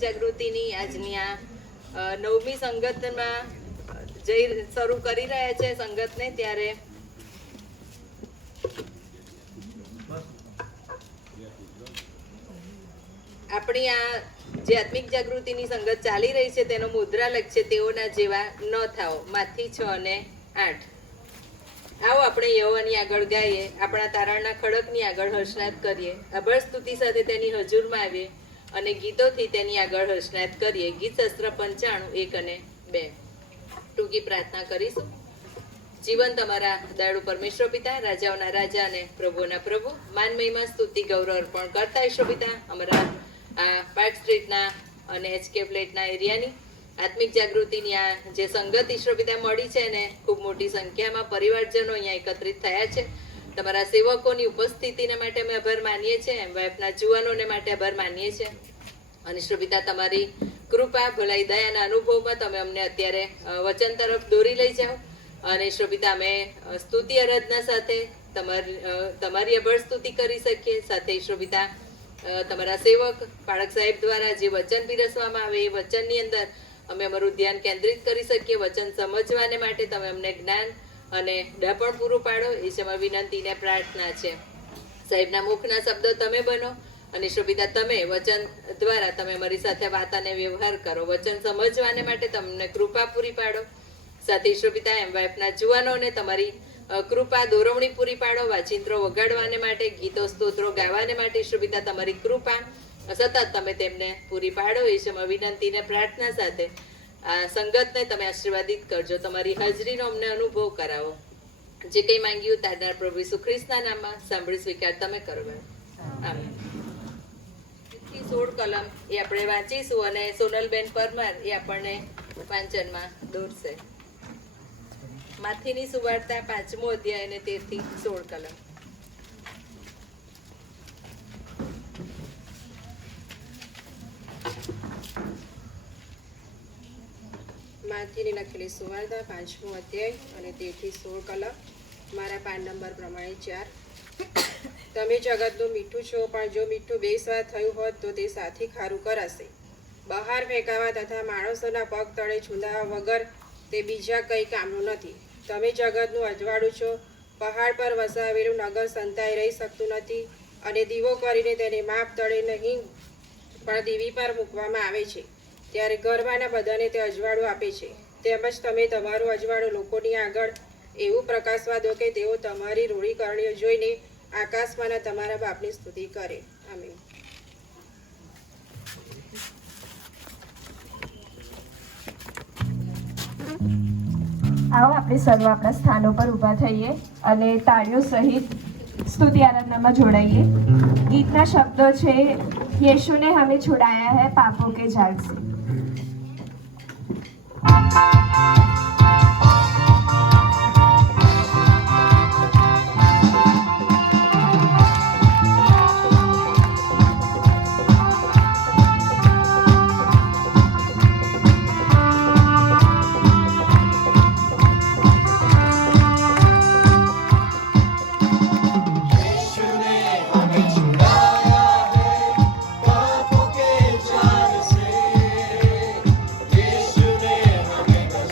જાગૃતિની આજની આ નવમી સંગતમાં જઈ શરૂ કરી રહ્યા છે સંગતને, ત્યારે આપણી આ જે આત્મિક જાગૃતિની સંગત ચાલી રહી છે તેનો મુદ્રાલેખ છે તેઓના જેવા ન થાઓ, માંથી 6 અને 8. આવો આપણે યહોવાની આગળ ગાઈએ, આપણા તારણના ખડકની આગળ હર્ષનાદ કરીએ, આભાર સ્તુતિ સાથે તેની હજુરમાં આવીએ અને ગીતોથી તેની આગળ હર્ષનાદ કરીએ. ગીત શાસ્ત્ર 95 1 અને 2. ટૂંકી પ્રાર્થના કરીશું. જીવન તમારા દયાળુ પરમેશ્વર પિતા, રાજાઓના રાજા અને પ્રભુઓના પ્રભુ, માન મહિમા સ્તુતિ ગૌરવ અર્પણ કરતા ઈશ્વર પિતા, અમારા આ પાર્ક સ્ટ્રીટના અને HK ફ્લેટના એરિયાની આત્મિક જાગૃતિની આ જે સંગત ઈશ્વર પિતા મળી છે ને ખૂબ મોટી સંખ્યામાં પરિવારજનો અહીંયા એકત્રિત થયા છે. તમારા સેવકોની ઉપસ્થિતિને માટે અમે આભાર માનીએ છીએ, એમ વાઇફના જુવાનોને માટે આભાર માનીએ છીએ. અને ઈશ્વર પિતા તમારી કૃપા ભલાઈ દયાના અનુભવમાં તમે અમને અત્યારે વચન તરફ દોરી લઈ જાઓ. અને ઈશ્વર પિતા અમે સ્તુતિ આરાધના સાથે તમારી આભાર સ્તુતિ કરી શકીએ. સાથે ઈશ્વર પિતા તમારા સેવક પાળક સાહેબ દ્વારા જે વચન પીરસવામાં આવે એ વચનની અંદર અમે અમારું ધ્યાન કેન્દ્રિત કરી શકીએ. વચન સમજવાને માટે તમે અમને જ્ઞાન અને ડહાપણ પૂરું પાડો, એ જ અમારી વિનંતી ને પ્રાર્થના છે. સાહેબના મુખના શબ્દો તમે બનો અને ઈશ્વર પિતા તમે વચન દ્વારા તમે અમારી સાથે વાત અને વ્યવહાર કરો. વચન સમજવાને માટે તમને કૃપા પૂરી પાડો. સાથે ઈશ્વર પિતા એમ વાઇફના જુવાનોને તમારી કૃપા દોરવણી પૂરી પાડો. વાચિંત્રો વગાડવાને માટે, ગીતો સ્તોત્રો ગાવાને માટે ઈશ્વર પિતા તમારી કૃપા સતત તમે તેમને પૂરી પાડો. એ છે વિનંતી ને પ્રાર્થના સાથે આ સંગતને તમે આશીર્વાદિત કરજો. તમારી હાજરીનો અમને અનુભવ કરાવો. જે કંઈ માંગ્યું તારનાર પ્રભુ ઈસુ ખ્રિસ્તના નામમાં સાંભળી સ્વીકાર તમે કરો. આમીન. 16 કલમ એ આપણે વાંચીશું અને સોનલબેન પરમાર એ આપણને વાંચનમાં દોરશે. માથીની સુવાર્તા 5મો અધ્યાય અને 13 થી 16 કલમ. માથીની લખેલી સુવાર્તા 5મો અધ્યાય અને 13 થી 16 કલમ. મારા પાન નંબર પ્રમાણે 4. તમે જગતનું મીઠું છો, પણ જો મીઠું બેસ્વાદ થયું હોત તો તે સાથી ખારું કરાશે. બહાર ફેંકાવા તથા માણસોના પગ તળે છૂંદાવા વગર તે બીજા કંઈ કામનું નથી. તમે જગતનું અજવાળું છો. પહાડ પર વસાવેલું નગર સંતાઈ રહી શકતું નથી, અને દીવો કરીને તેને માપ તળે નહીં પણ દીવી પર મૂકવામાં આવે છે, ત્યારે ઘરમાંના બધાને તે અજવાળું આપે છે. તેમજ તમે તમારું અજવાળું લોકોની આગળ એવું પ્રકાશવા દો કે તેઓ તમારી રૂઢી કરણીઓ જોઈને આકાશમાંના તમારા બાપની સ્તુતિ કરે. આમીન. આવો આપણે સર્વ આપણા સ્થાનો પર ઊભા થઈએ અને તાળીઓ સહિત સ્તુતિ આરાધનામાં જોડાઈએ. ગીતના શબ્દો છે, યીશુને હમે છુડાયા હૈ પાપો કે જાળ સે.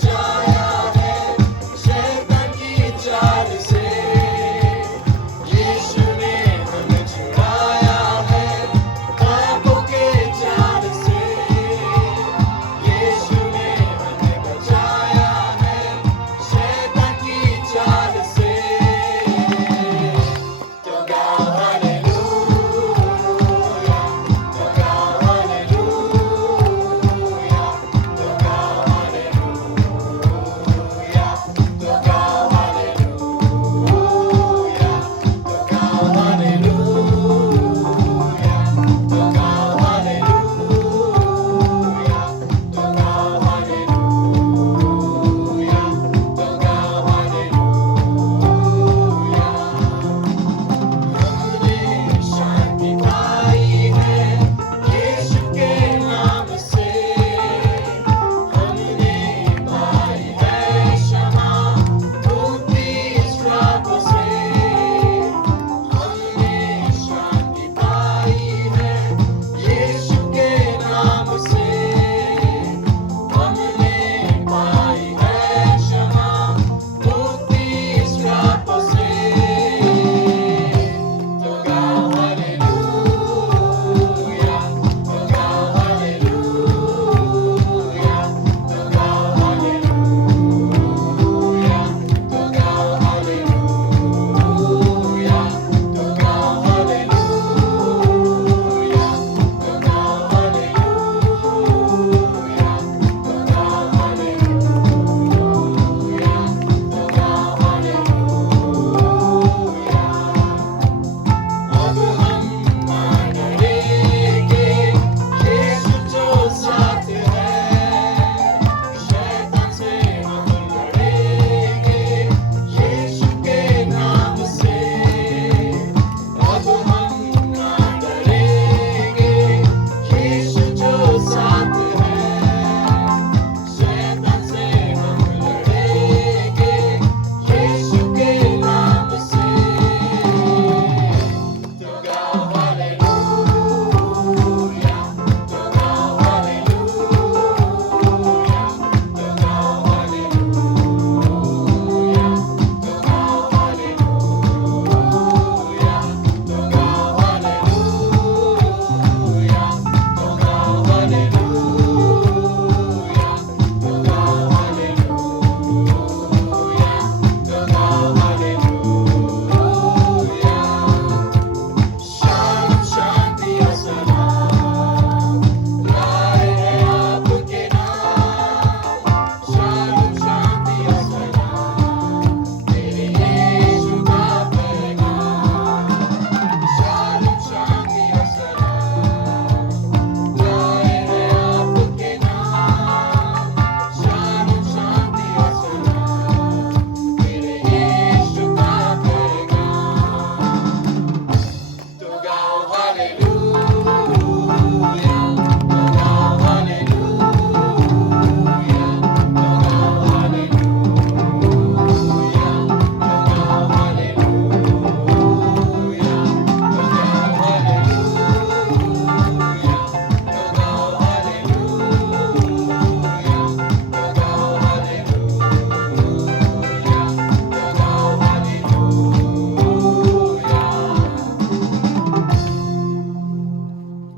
Joy.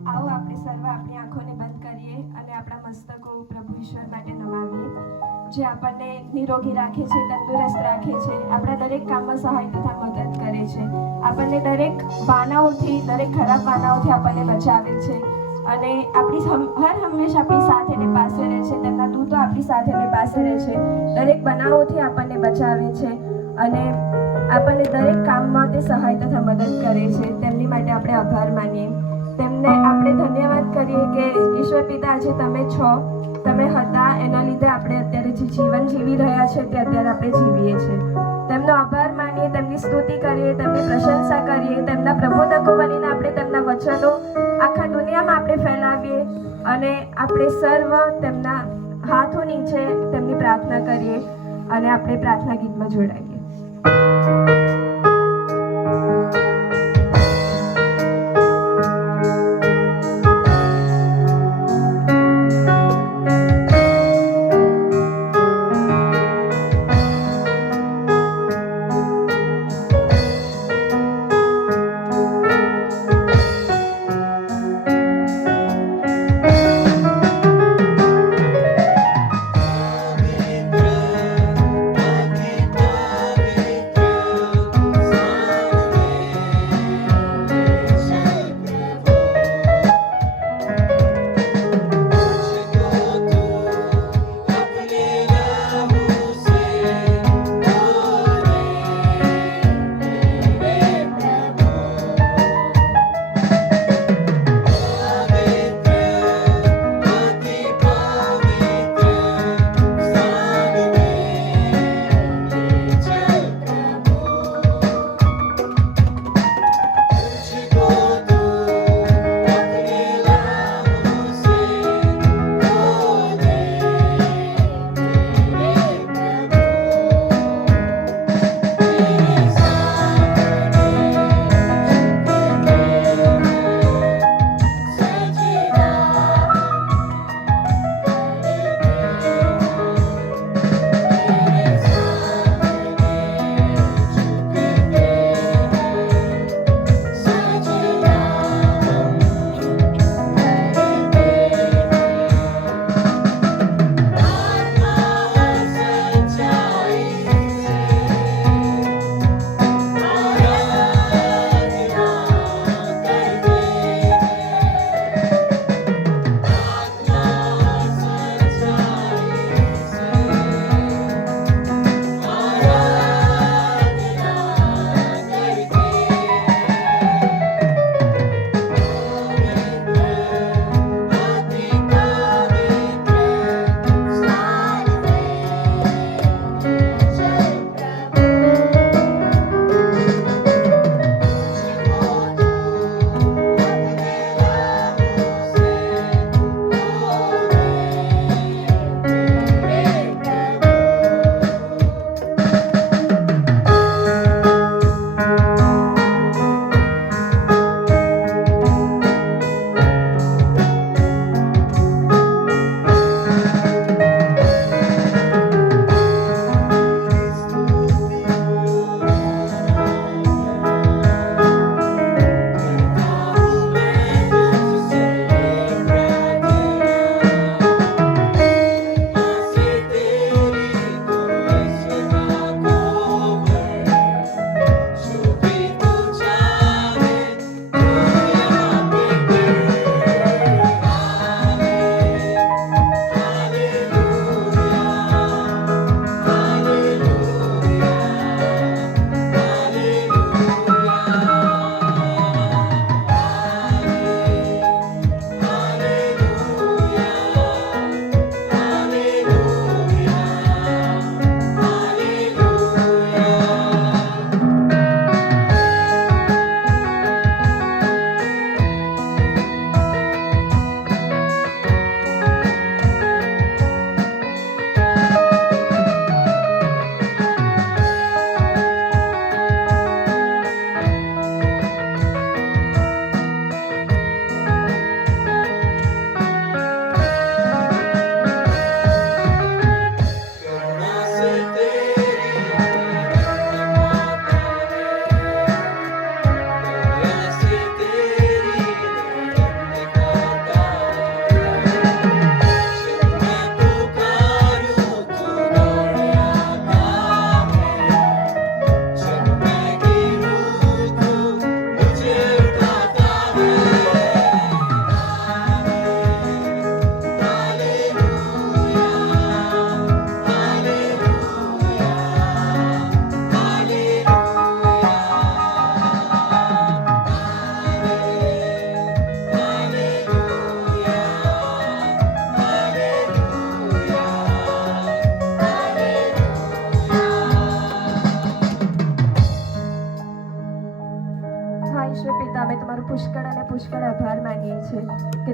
આવો આપણે સર્વ આપણી આંખોને બંધ કરીએ અને આપણા મસ્તકો પ્રભુ ઈશ્વર માટે નમાવીએ, જે આપણને નિરોગી રાખે છે, તંદુરસ્ત રાખે છે, આપણા દરેક કામમાં સહાય તથા મદદ કરે છે, આપણને દરેક વાનાઓથી, દરેક ખરાબ વાનાઓથી આપણને બચાવે છે અને હર હંમેશા આપણી સાથે ને પાસે રહે છે. તેમના દૂતો આપણી સાથે ને પાસે રહે છે, દરેક બનાવોથી આપણને બચાવે છે અને આપણને દરેક કામમાં તે સહાય તથા મદદ કરે છે. તેમની માટે આપણે આભાર માનીએ, તેમને આપણે ધન્યવાદ કરીએ કે ઈશ્વર પિતા આજે તમે છો, તમે હતા, એના લીધે આપણે અત્યારે જે જીવન જીવી રહ્યા છે તે અત્યારે આપણે જીવીએ છીએ. તેમનો આભાર માનીએ, તેમની સ્તુતિ કરીએ, તેમની પ્રશંસા કરીએ, તેમના પ્રબોધકો બનીને આપણે તેમના વચનો આખા દુનિયામાં આપણે ફેલાવીએ અને આપણે સર્વ તેમના હાથો નીચે તેમની પ્રાર્થના કરીએ અને આપણે પ્રાર્થના ગીતમાં જોડાઈએ. પવિત્ર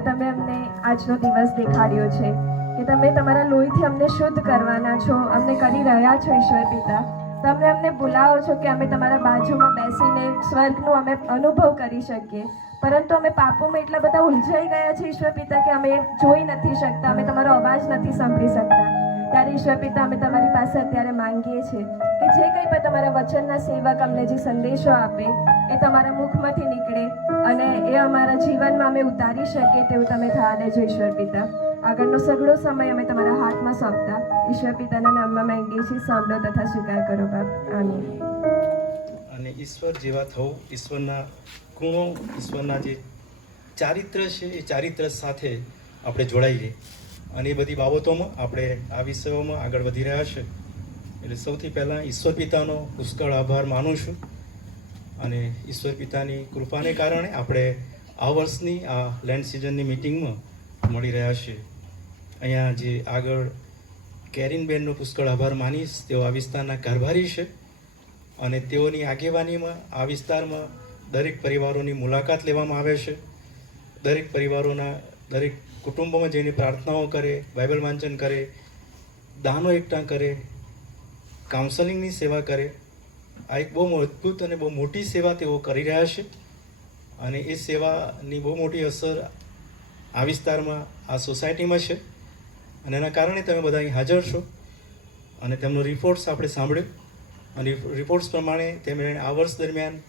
તમે અમને આજનો દિવસ દેખાડ્યો છે કે તમે તમારા લોહીથી અમને શુદ્ધ કરવાના છો, અમને કરી રહ્યા છો ઈશ્વર પિતા. તમે અમને બોલાવો છો કે અમે તમારા બાજુમાં બેસીને સ્વર્ગનું અમે અનુભવ કરી શકીએ, પરંતુ અમે પાપોમાં એટલા બધા ઉલઝાઈ ગયા છે ઈશ્વર પિતા કે અમે જોઈ નથી શકતા, અમે તમારો અવાજ નથી સાંભળી શકતા. ત્યારે ઈશ્વર પિતા અમે તમારી પાસે અત્યારે માંગીએ છીએ કે જે કંઈ પણ તમારા વચનના સેવક અમને જે સંદેશો આપે એ તમારા મુખમાંથી નીકળે અને એ અમારા જીવનમાં અમે ઉતારી શકીએ તેવું તમે થવા દેજો ઈશ્વર પિતા. આગળનો સઘળો સમય અમે તમારા હાથમાં સોંપતા ઈશ્વર પિતાના નામમાં માંગીએ છીએ. સાંભળો તથા સ્વીકાર કરો બાપ. આમીન. અને ઈશ્વર જેવા થવું, ઈશ્વરના ગુણો, ઈશ્વરના જે ચારિત્ર છે એ ચારિત્ર સાથે આપણે જોડાઈએ અને એ બધી બાબતોમાં આપણે આ વિષયોમાં આગળ વધી રહ્યા છે. એટલે સૌથી પહેલાં ઈશ્વર પિતાનો પુષ્કળ આભાર માનું છું અને ઈશ્વર પિતાની કૃપાને કારણે આપણે આ વર્ષની આ લેન્ડ સિઝનની મિટિંગમાં મળી રહ્યા છીએ. અહીંયા જે આગળ કેરીનબેનનો પુષ્કળ આભાર માનીશ. તેઓ આ વિસ્તારના કારભારી છે અને તેઓની આગેવાનીમાં આ વિસ્તારમાં દરેક પરિવારોની મુલાકાત લેવામાં આવે છે. દરેક પરિવારોના દરેક કુટુંબોમાં જઈને પ્રાર્થનાઓ કરે, બાઇબલ વાંચન કરે, દાનો એકઠા કરે, કાઉન્સેલિંગની સેવા કરે. આ એક બહુ અદ્ભુત અને બહુ મોટી સેવા તેઓ કરી રહ્યા છે અને એ સેવાની બહુ મોટી અસર આ વિસ્તારમાં, આ સોસાયટીમાં છે અને એના કારણે તમે બધા અહીં હાજર છો. અને તેમનો રિપોર્ટ્સ આપણે સાંભળ્યો અને રિપોર્ટ્સ પ્રમાણે તેમણે આ વર્ષ દરમિયાન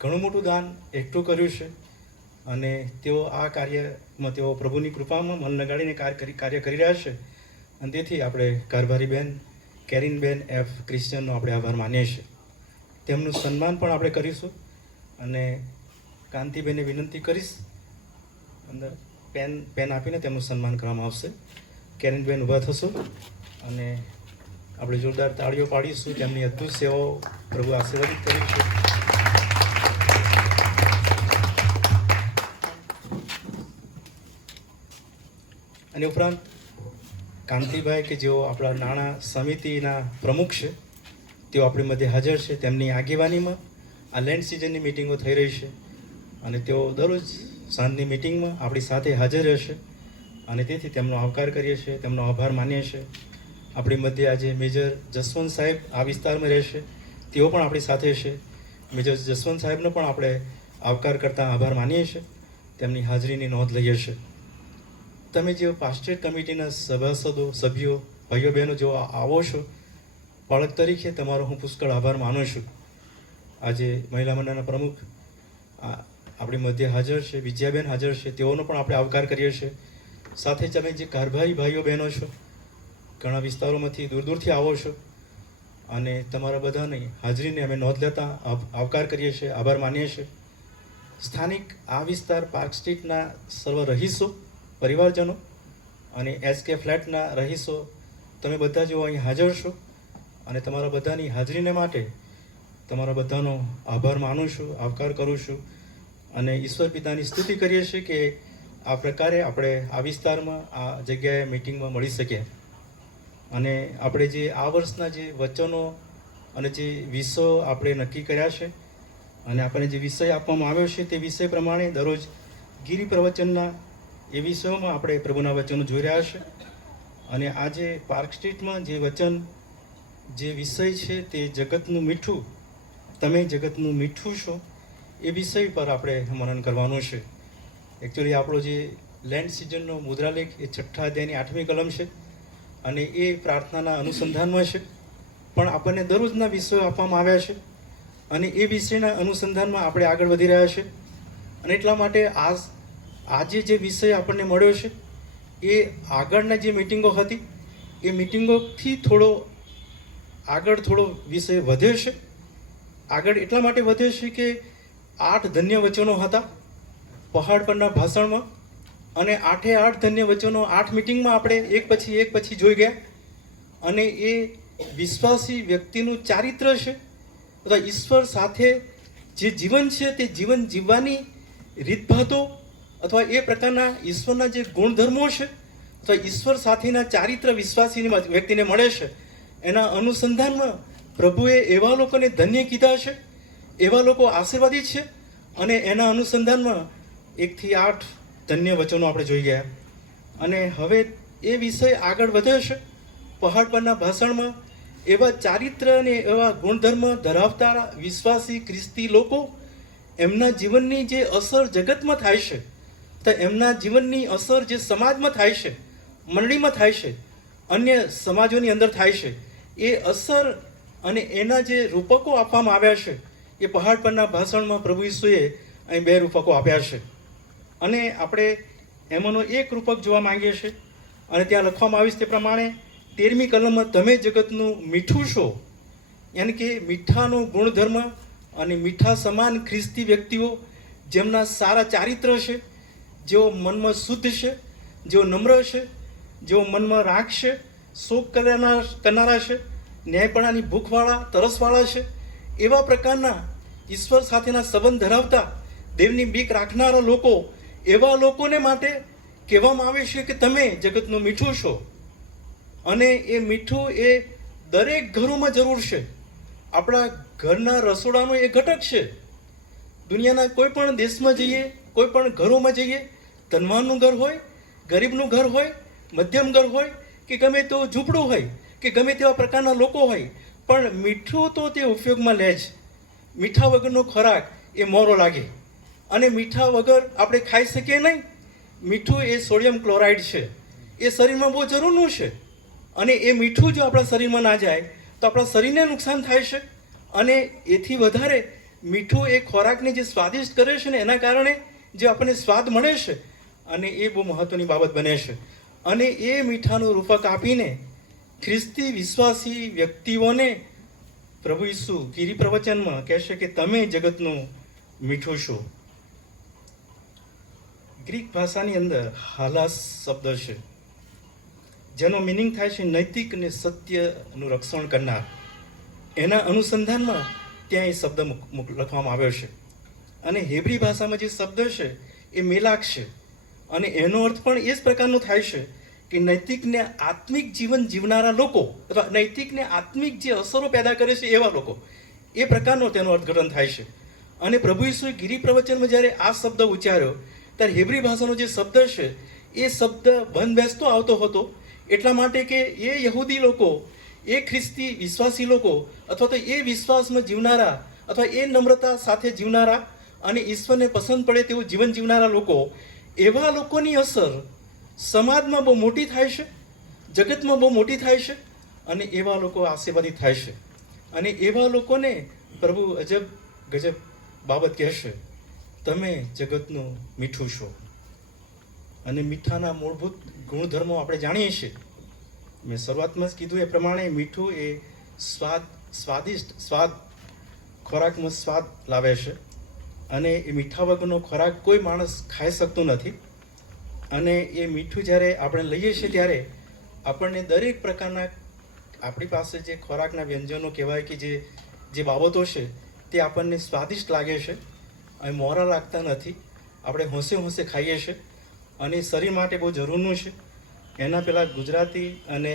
ઘણું મોટું દાન એકઠું કર્યું છે અને તેઓ આ કાર્યમાં તેઓ પ્રભુની કૃપામાં મન લગાડીને કાર્ય કરી રહ્યા છે. અને તેથી આપણે કારભારી બેન કેરીનબેન એફ ક્રિશ્ચનનો આપણે આભાર માનીએ છીએ. તેમનું સન્માન પણ આપણે કરીશું અને કાંતિબેનને વિનંતી કરીશ અંદર પેન આપીને તેમનું સન્માન કરવામાં આવશે. કેરીનબેન ઊભા થશો અને આપણે જોરદાર તાળીઓ પાડીશું. તેમની અદ્ભુત સેવાઓ પ્રભુ આશીર્વાદિત કરી છે. અને ઉપરાંત કાંતિભાઈ કે જેઓ આપણા નાણાં સમિતિના પ્રમુખ છે, તેઓ આપણી મધ્ય હાજર છે. તેમની આગેવાનીમાં આ લેન્ડ સિઝનની મિટિંગો થઈ રહી છે અને તેઓ દરરોજ સાંજની મિટિંગમાં આપણી સાથે હાજર રહેશે અને તેથી તેમનો આવકાર કરીએ છીએ, તેમનો આભાર માનીએ છીએ. આપણી મધ્ય આજે મેજર જસવંત સાહેબ આ વિસ્તારમાં રહેશે, તેઓ પણ આપણી સાથે છે. મેજર જસવંત સાહેબનો પણ આપણે આવકાર કરતાં આભાર માનીએ છીએ, તેમની હાજરીની નોંધ લઈએ છીએ. તમે જે પાસ્ટેટ કમિટીના સભાસદો, સભ્યો, ભાઈઓ બહેનો જો આવો છો, બાળક તરીકે તમારો હું પુષ્કળ આભાર માનું છું. આજે મહિલા મંડળના પ્રમુખ આપણી મધ્ય હાજર છે, વિજયાબેન હાજર છે, તેઓનો પણ આપણે આવકાર કરીએ છીએ. સાથે તમે જે કારભારી ભાઈઓ બહેનો છો, ઘણા વિસ્તારોમાંથી દૂર દૂરથી આવો છો અને તમારા બધાની હાજરીને અમે નોંધ લેતા આવકાર કરીએ છીએ, આભાર માનીએ છીએ. સ્થાનિક આ વિસ્તાર પાર્ક સ્ટ્રીટના સર્વ રહીશો, પરિવારજનો અને SK ફ્લેટના રહીશો, તમે બધા જો અહીં હાજર છો અને તમારા બધાની હાજરીને માટે તમારા બધાનો આભાર માનું છું, આવકાર કરું છું અને ઈશ્વર પિતાની સ્તુતિ કરીએ છીએ કે આ પ્રકારે આપણે આ વિસ્તારમાં આ જગ્યાએ મિટિંગમાં મળી શકીએ. અને આપણે જે આ વર્ષના જે વચનો અને જે વિષયો આપણે નક્કી કર્યા છે અને આપણને જે વિષય આપવામાં આવ્યો છે તે વિષય પ્રમાણે દરરોજ ગિરી પ્રવચનના એ વિષયોમાં આપણે પ્રભુના વચનો જોઈ રહ્યા છે. અને આજે પાર્ક સ્ટ્રીટમાં જે વચન, જે વિષય છે તે જગતનું મીઠું, તમે જગતનું મીઠું છો, એ વિષય પર આપણે મનન કરવાનું છે. એકચ્યુઅલી આપણો જે લેન્ડ સિઝનનો મુદ્રાલેખ એ 6ઠ્ઠા અધ્યાયની 8મી કલમ છે અને એ પ્રાર્થનાના અનુસંધાનમાં છે. પણ આપણને દરરોજના વિષયો આપવામાં આવ્યા છે અને એ વિષયના અનુસંધાનમાં આપણે આગળ વધી રહ્યા છે. અને એટલા માટે આજે જે વિષય આપણને મળ્યો છે એ આગળના જે મિટિંગો હતી એ મિટિંગોથી થોડો વિષય વધ્યો છે. આગળ એટલા માટે વધ્યો છે કે 8 ધન્ય વચનો હતા પહાડ પરના ભાષણમાં અને 8 ધન્ય વચનો 8 મિટિંગમાં આપણે એક પછી જોઈ ગયા. અને એ વિશ્વાસી વ્યક્તિનું ચારિત્ર છે અથવા ઈશ્વર સાથે જે જીવન છે તે જીવન જીવવાની રીતભાતો અથવા એ પ્રકારના ઈશ્વરના જે ગુણધર્મો છે અથવા ઈશ્વર સાથેના ચારિત્ર વિશ્વાસી વ્યક્તિને મળે છે, એના અનુસંધાનમાં પ્રભુએ એવા લોકોને ધન્ય કીધા છે, એવા લોકો આશીર્વાદિત છે. અને એના અનુસંધાનમાં 1 થી 8 ધન્ય વચનો આપણે જોઈ ગયા. અને હવે એ વિષય આગળ વધે છે. પહાડ પરના ભાષણમાં એવા ચારિત્ર અને એવા ગુણધર્મ ધરાવતા વિશ્વાસી ખ્રિસ્તી લોકો, એમના જીવનની જે અસર જગતમાં થાય છે, તો એમના જીવનની અસર જે સમાજમાં થાય છે, મંડળીમાં થાય છે, અન્ય સમાજોની અંદર થાય છે, એ અસર અને એના જે રૂપકો આપવામાં આવ્યા છે, એ પહાડ પરના ભાષણમાં પ્રભુ ઈસુએ અહીં 2 રૂપકો આપ્યા છે. અને આપણે એમાંનો એક રૂપક જોવા માંગીએ છીએ. અને ત્યાં લખવામાં આવ્યું છે તે પ્રમાણે 13મી કલમમાં, તમે જગતનું મીઠું છો. યાની કે મીઠાનો ગુણધર્મ અને મીઠા સમાન ખ્રિસ્તી વ્યક્તિઓ, જેમના સારા ચારિત્ર છે, જેઓ મનમાં શુદ્ધ છે, જેઓ નમ્ર છે, જેઓ મનમાં રાખ છે, શોક કરનારા છે, ન્યાયપણાની ભૂખવાળા, તરસવાળા છે, એવા પ્રકારના ઈશ્વર સાથેના સંબંધ ધરાવતા, દેવની બીક રાખનારા લોકો, એવા લોકોને માટે કહેવામાં આવે છે કે તમે જગતનું મીઠું છો. અને એ મીઠું એ દરેક ઘરોમાં જરૂર છે. આપણા ઘરના રસોડાનો એ ઘટક છે. દુનિયાના કોઈ પણ દેશમાં જઈએ, કોઈ પણ ઘરોમાં જઈએ, ધનવાનનું ઘર હોય, ગરીબનું ઘર હોય, મધ્યમ ઘર હોય, કે ગમે તેવું ઝૂંપડું હોય, કે ગમે તેવા પ્રકારના લોકો હોય, પણ મીઠું તો તે ઉપયોગમાં લે જ. મીઠા વગરનો ખોરાક એ મોરો લાગે. અને મીઠા વગર આપણે ખાઈ શકીએ નહીં. મીઠું એ સોડિયમ ક્લોરાઇડ છે, એ શરીરમાં બહુ જરૂરનું છે. અને એ મીઠું જો આપણા શરીરમાં ના જાય તો આપણા શરીરને નુકસાન થાય છે. અને એથી વધારે મીઠું એ ખોરાકને જે સ્વાદિષ્ટ કરે છે ને, એના કારણે જે આપણને સ્વાદ મળે છે, અને એ બહુ મહત્વની બાબત બને છે. અને એ મીઠાનું રૂપક આપીને ખ્રિસ્તી વિશ્વાસી વ્યક્તિઓને પ્રભુ ઈસુ ગિરી પ્રવચનમાં કહેશે કે તમે જગતનું મીઠું છો. ગ્રીક ભાષાની અંદર હાલાસ શબ્દ છે, જેનો મિનિંગ થાય છે નૈતિક અને સત્યનું રક્ષણ કરનાર. એના અનુસંધાનમાં ત્યાં એ શબ્દ લખવામાં આવ્યો છે. અને હેબ્રી ભાષામાં જે શબ્દ છે એ મેલાક છે. અને એનો અર્થ પણ એ જ પ્રકારનો થાય છે કે નૈતિકને આત્મિક જીવન જીવનારા લોકો, અથવા નૈતિકને આત્મિક જે અસરો પેદા કરે છે એવા લોકો, એ પ્રકારનો તેનો અર્થઘટન થાય છે. અને પ્રભુ ઈસુએ ગિરી પ્રવચનમાં જ્યારે આ શબ્દ ઉચ્ચાર્યો, ત્યારે હેબ્રી ભાષાનો જે શબ્દ છે એ શબ્દ બંધ બેસતો આવતો હતો. એટલા માટે કે એ યહૂદી લોકો, એ ખ્રિસ્તી વિશ્વાસી લોકો, અથવા તો એ વિશ્વાસમાં જીવનારા, અથવા એ નમ્રતા સાથે જીવનારા અને ઈશ્વરને પસંદ પડે તેવું જીવન જીવનારા લોકો, એવા લોકોની અસર સમાજમાં બહુ મોટી થાય છે, જગતમાં બહુ મોટી થાય છે. અને એવા લોકો આશીર્વાદિત થાય છે. અને એવા લોકોને પ્રભુ અજબ ગજબ બાબત કહેશે, તમે જગતનું મીઠું છો. અને મીઠાના મૂળભૂત ગુણધર્મો આપણે જાણીએ છીએ. મેં શરૂઆતમાં જ કીધું એ પ્રમાણે મીઠું એ સ્વાદ, ખોરાકમાં સ્વાદ લાવે છે. અને એ મીઠા વગરનો ખોરાક કોઈ માણસ ખાઈ શકતો નથી. અને એ મીઠું જ્યારે આપણે લઈએ છીએ ત્યારે આપણને દરેક પ્રકારના, આપણી પાસે જે ખોરાકના વ્યંજનો કહેવાય કે જે બાબતો છે તે આપણને સ્વાદિષ્ટ લાગે છે અને મોરા લાગતા નથી. આપણે હોંશે હોંશે ખાઈએ છીએ. અને શરીર માટે બહુ જરૂરનું છે. એના પેલા ગુજરાતી અને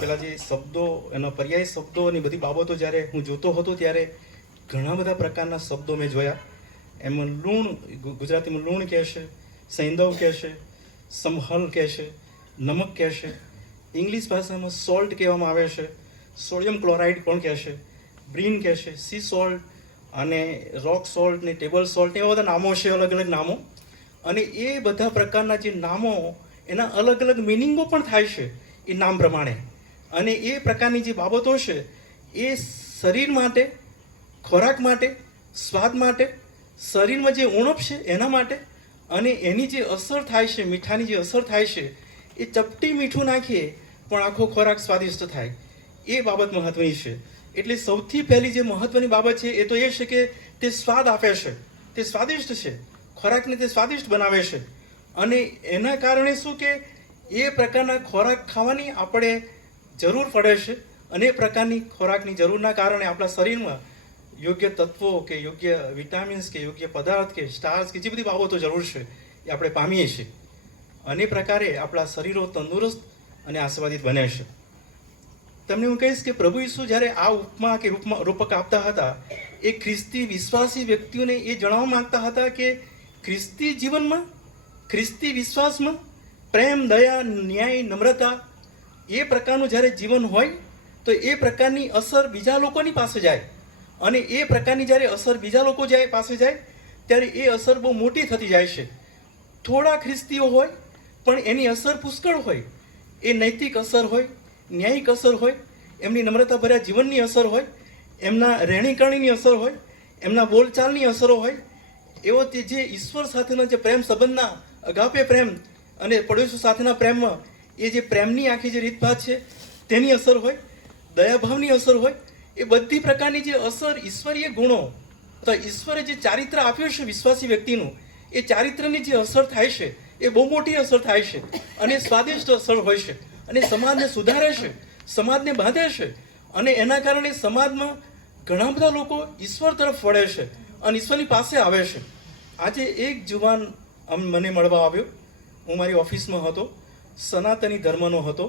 પેલા જે શબ્દો, એના પર્યાય શબ્દોની બધી બાબતો જ્યારે હું જોતો હતો ત્યારે ઘણા બધા પ્રકારના શબ્દો મેં જોયા. એમાં લૂણ, ગુજરાતીમાં લૂણ કહે છે, સૈંદવ કહે છે, સમહલ કહે છે, નમક કહે છે. ઇંગ્લિશ ભાષામાં સોલ્ટ કહેવામાં આવે છે, સોડિયમ ક્લોરાઇડ પણ કહે છે, બ્રીન કહે છે, સી સોલ્ટ અને રોક સોલ્ટ ને ટેબલ સોલ્ટ ને એવા બધા નામો છે, અલગ અલગ નામો. અને એ બધા પ્રકારના જે નામો, એના અલગ અલગ મિનિંગો પણ થાય છે એ નામ પ્રમાણે. અને એ પ્રકારની જે બાબતો છે એ શરીર માટે, ખોરાક માટે, સ્વાદ માટે, શરીરમાં જે ઉણપ છે એના માટે, અને એની જે અસર થાય છે, મીઠાની જે અસર થાય છે, એ ચપટી મીઠું નાખીએ પણ આખો ખોરાક સ્વાદિષ્ટ થાય, એ બાબત મહત્વની છે. એટલે સૌથી પહેલી જે મહત્વની બાબત છે એ તો એ છે કે તે સ્વાદ આપે છે, તે સ્વાદિષ્ટ છે, ખોરાકને તે સ્વાદિષ્ટ બનાવે છે. અને એના કારણે શું કે એ પ્રકારના ખોરાક ખાવાની આપણે જરૂર પડે છે. અને એ પ્રકારની ખોરાકની જરૂરના કારણે આપણા શરીરમાં યોગ્ય તત્વો કે યોગ્ય વિટામિન્સ કે યોગ્ય પદાર્થ કે સ્ટાર્સ કે જે બધી બાબતો જરૂર છે એ આપણે પામીએ છીએ. અને એ પ્રકારે આપણા શરીરો તંદુરસ્ત અને આશીર્વાદિત બને છે. તમને હું કહીશ કે પ્રભુ ઈસુ જ્યારે આ ઉપમા કે રૂપક આપતા હતા, એ ખ્રિસ્તી વિશ્વાસી વ્યક્તિઓને એ જણાવવા માંગતા હતા કે ખ્રિસ્તી જીવનમાં ખ્રિસ્તી વિશ્વાસમાં પ્રેમ, દયા, ન્યાય, નમ્રતા એ પ્રકારનું જ્યારે જીવન હોય તો એ પ્રકારની અસર બીજા લોકોની પાસે જાય, અને એ પ્રકારની જ્યારે અસર બીજા લોકો પાસે જાય ત્યારે એ અસર બહુ મોટી થતી જાય છે. થોડા ખ્રિસ્તીઓ હોય પણ એની અસર પુષ્કળ હોય. એ નૈતિક અસર હોય, ન્યાયિક અસર હોય, એમની નમ્રતા ભર્યા જીવનની અસર હોય, એમના રહેણીકરણીની અસર હોય, એમના બોલચાલની અસરો હોય. એવો તે જે ઈશ્વર સાથેના જે પ્રેમ સંબંધના અગાપે પ્રેમ અને પડોશીઓ સાથેના પ્રેમમાં એ જે પ્રેમની આખી જે રીતભાત છે તેની અસર હોય, દયાભાવની અસર હોય. એ બધી પ્રકારની જે અસર ઈશ્વરીય ગુણો અથવા ઈશ્વરે જે ચારિત્ર આપ્યું છે વિશ્વાસી વ્યક્તિનું, એ ચારિત્રની જે અસર થાય છે એ બહુ મોટી અસર થાય છે અને સ્વાદિષ્ટ અસર હોય છે અને સમાજને સુધારે છે, સમાજને બાંધે છે, અને એના કારણે સમાજમાં ઘણા બધા લોકો ઈશ્વર તરફ વળે છે અને ઈશ્વરની પાસે આવે છે. આજે એક જુવાન મને મળવા આવ્યો. હું મારી ઓફિસમાં હતો, સનાતની ધર્મનો હતો,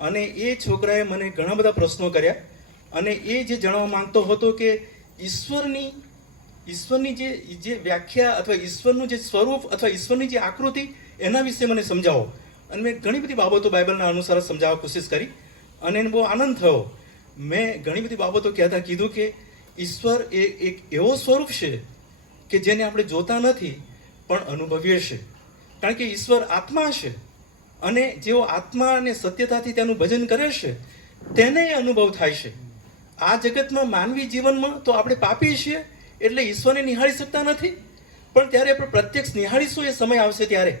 અને એ છોકરાએ મને ઘણા બધા પ્રશ્નો કર્યા, અને એ જે જણાવવા માંગતો હતો કે ઈશ્વરની જે વ્યાખ્યા અથવા ઈશ્વરનું જે સ્વરૂપ અથવા ઈશ્વરની જે આકૃતિ એના વિશે મને સમજાવો. અને મેં ઘણી બધી બાબતો બાઇબલના અનુસાર સમજાવવા કોશિશ કરી અને એને બહુ આનંદ થયો. મેં ઘણી બધી બાબતો કીધું કે ઈશ્વર એ એક એવો સ્વરૂપ છે કે જેને આપણે જોતા નથી પણ અનુભવીએ છીએ. કારણ કે ઈશ્વર આત્મા છે, અને જેઓ આત્મા અને સત્યતાથી તેનું ભજન કરે છે તેને એ અનુભવ થાય છે. આ જગતમાં માનવી જીવનમાં તો આપણે પાપી છીએ એટલે ઈશ્વરને નિહાળી શકતા નથી, પણ ત્યારે આપણે પ્રત્યક્ષ નિહાળીશું એ સમય આવશે ત્યારે.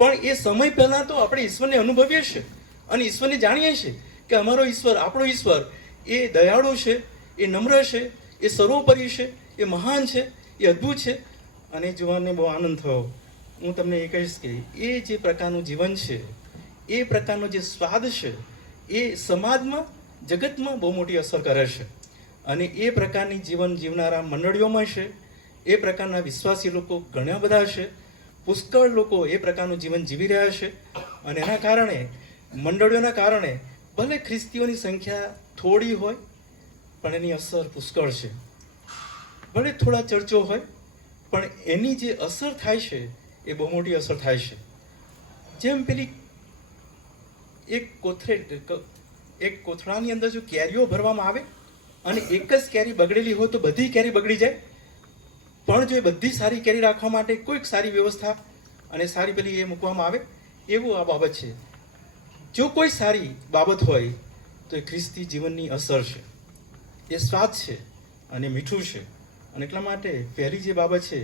પણ એ સમય પહેલાં તો આપણે ઈશ્વરને અનુભવીએ છીએ અને ઈશ્વરને જાણીએ છીએ કે અમારો ઈશ્વર, આપણો ઈશ્વર એ દયાળુ છે, એ નમ્ર છે, એ સર્વોપરી છે, એ મહાન છે, એ અદ્ભુત છે. અને જોવાને બહુ આનંદ થયો. હું તમને એ કહીશ કે એ જે પ્રકારનું જીવન છે, એ પ્રકારનો જે સ્વાદ છે, એ સમાજમાં, જગતમાં બહુ મોટી અસર કરે છે. અને એ પ્રકારની જીવન જીવનારા મંડળીઓમાં છે, એ પ્રકારના વિશ્વાસી લોકો ઘણા બધા છે, પુષ્કળ લોકો એ પ્રકારનું જીવન જીવી રહ્યા છે. અને એના કારણે, મંડળીઓના કારણે ભલે ખ્રિસ્તીઓની સંખ્યા થોડી હોય પણ એની અસર પુષ્કળ છે. ભલે થોડા ચર્ચો હોય પણ એની જે અસર થાય છે એ બહુ મોટી અસર થાય છે. જેમ પેલી એક કોથળાની અંદર જો કેરીઓ ભરવામાં આવે અને એક જ કેરી બગડેલી હોય તો બધી કેરી બગડી જાય, પણ જો એ બધી સારી કેરી રાખવા માટે કોઈક સારી વ્યવસ્થા અને સારી પેલી એ મૂકવામાં આવે, એવું આ બાબત છે. જો કોઈ સારી બાબત હોય તો એ ખ્રિસ્તી જીવનની અસર છે, એ સ્વાદ છે અને મીઠું છે. અને એટલા માટે પહેલી જે બાબત છે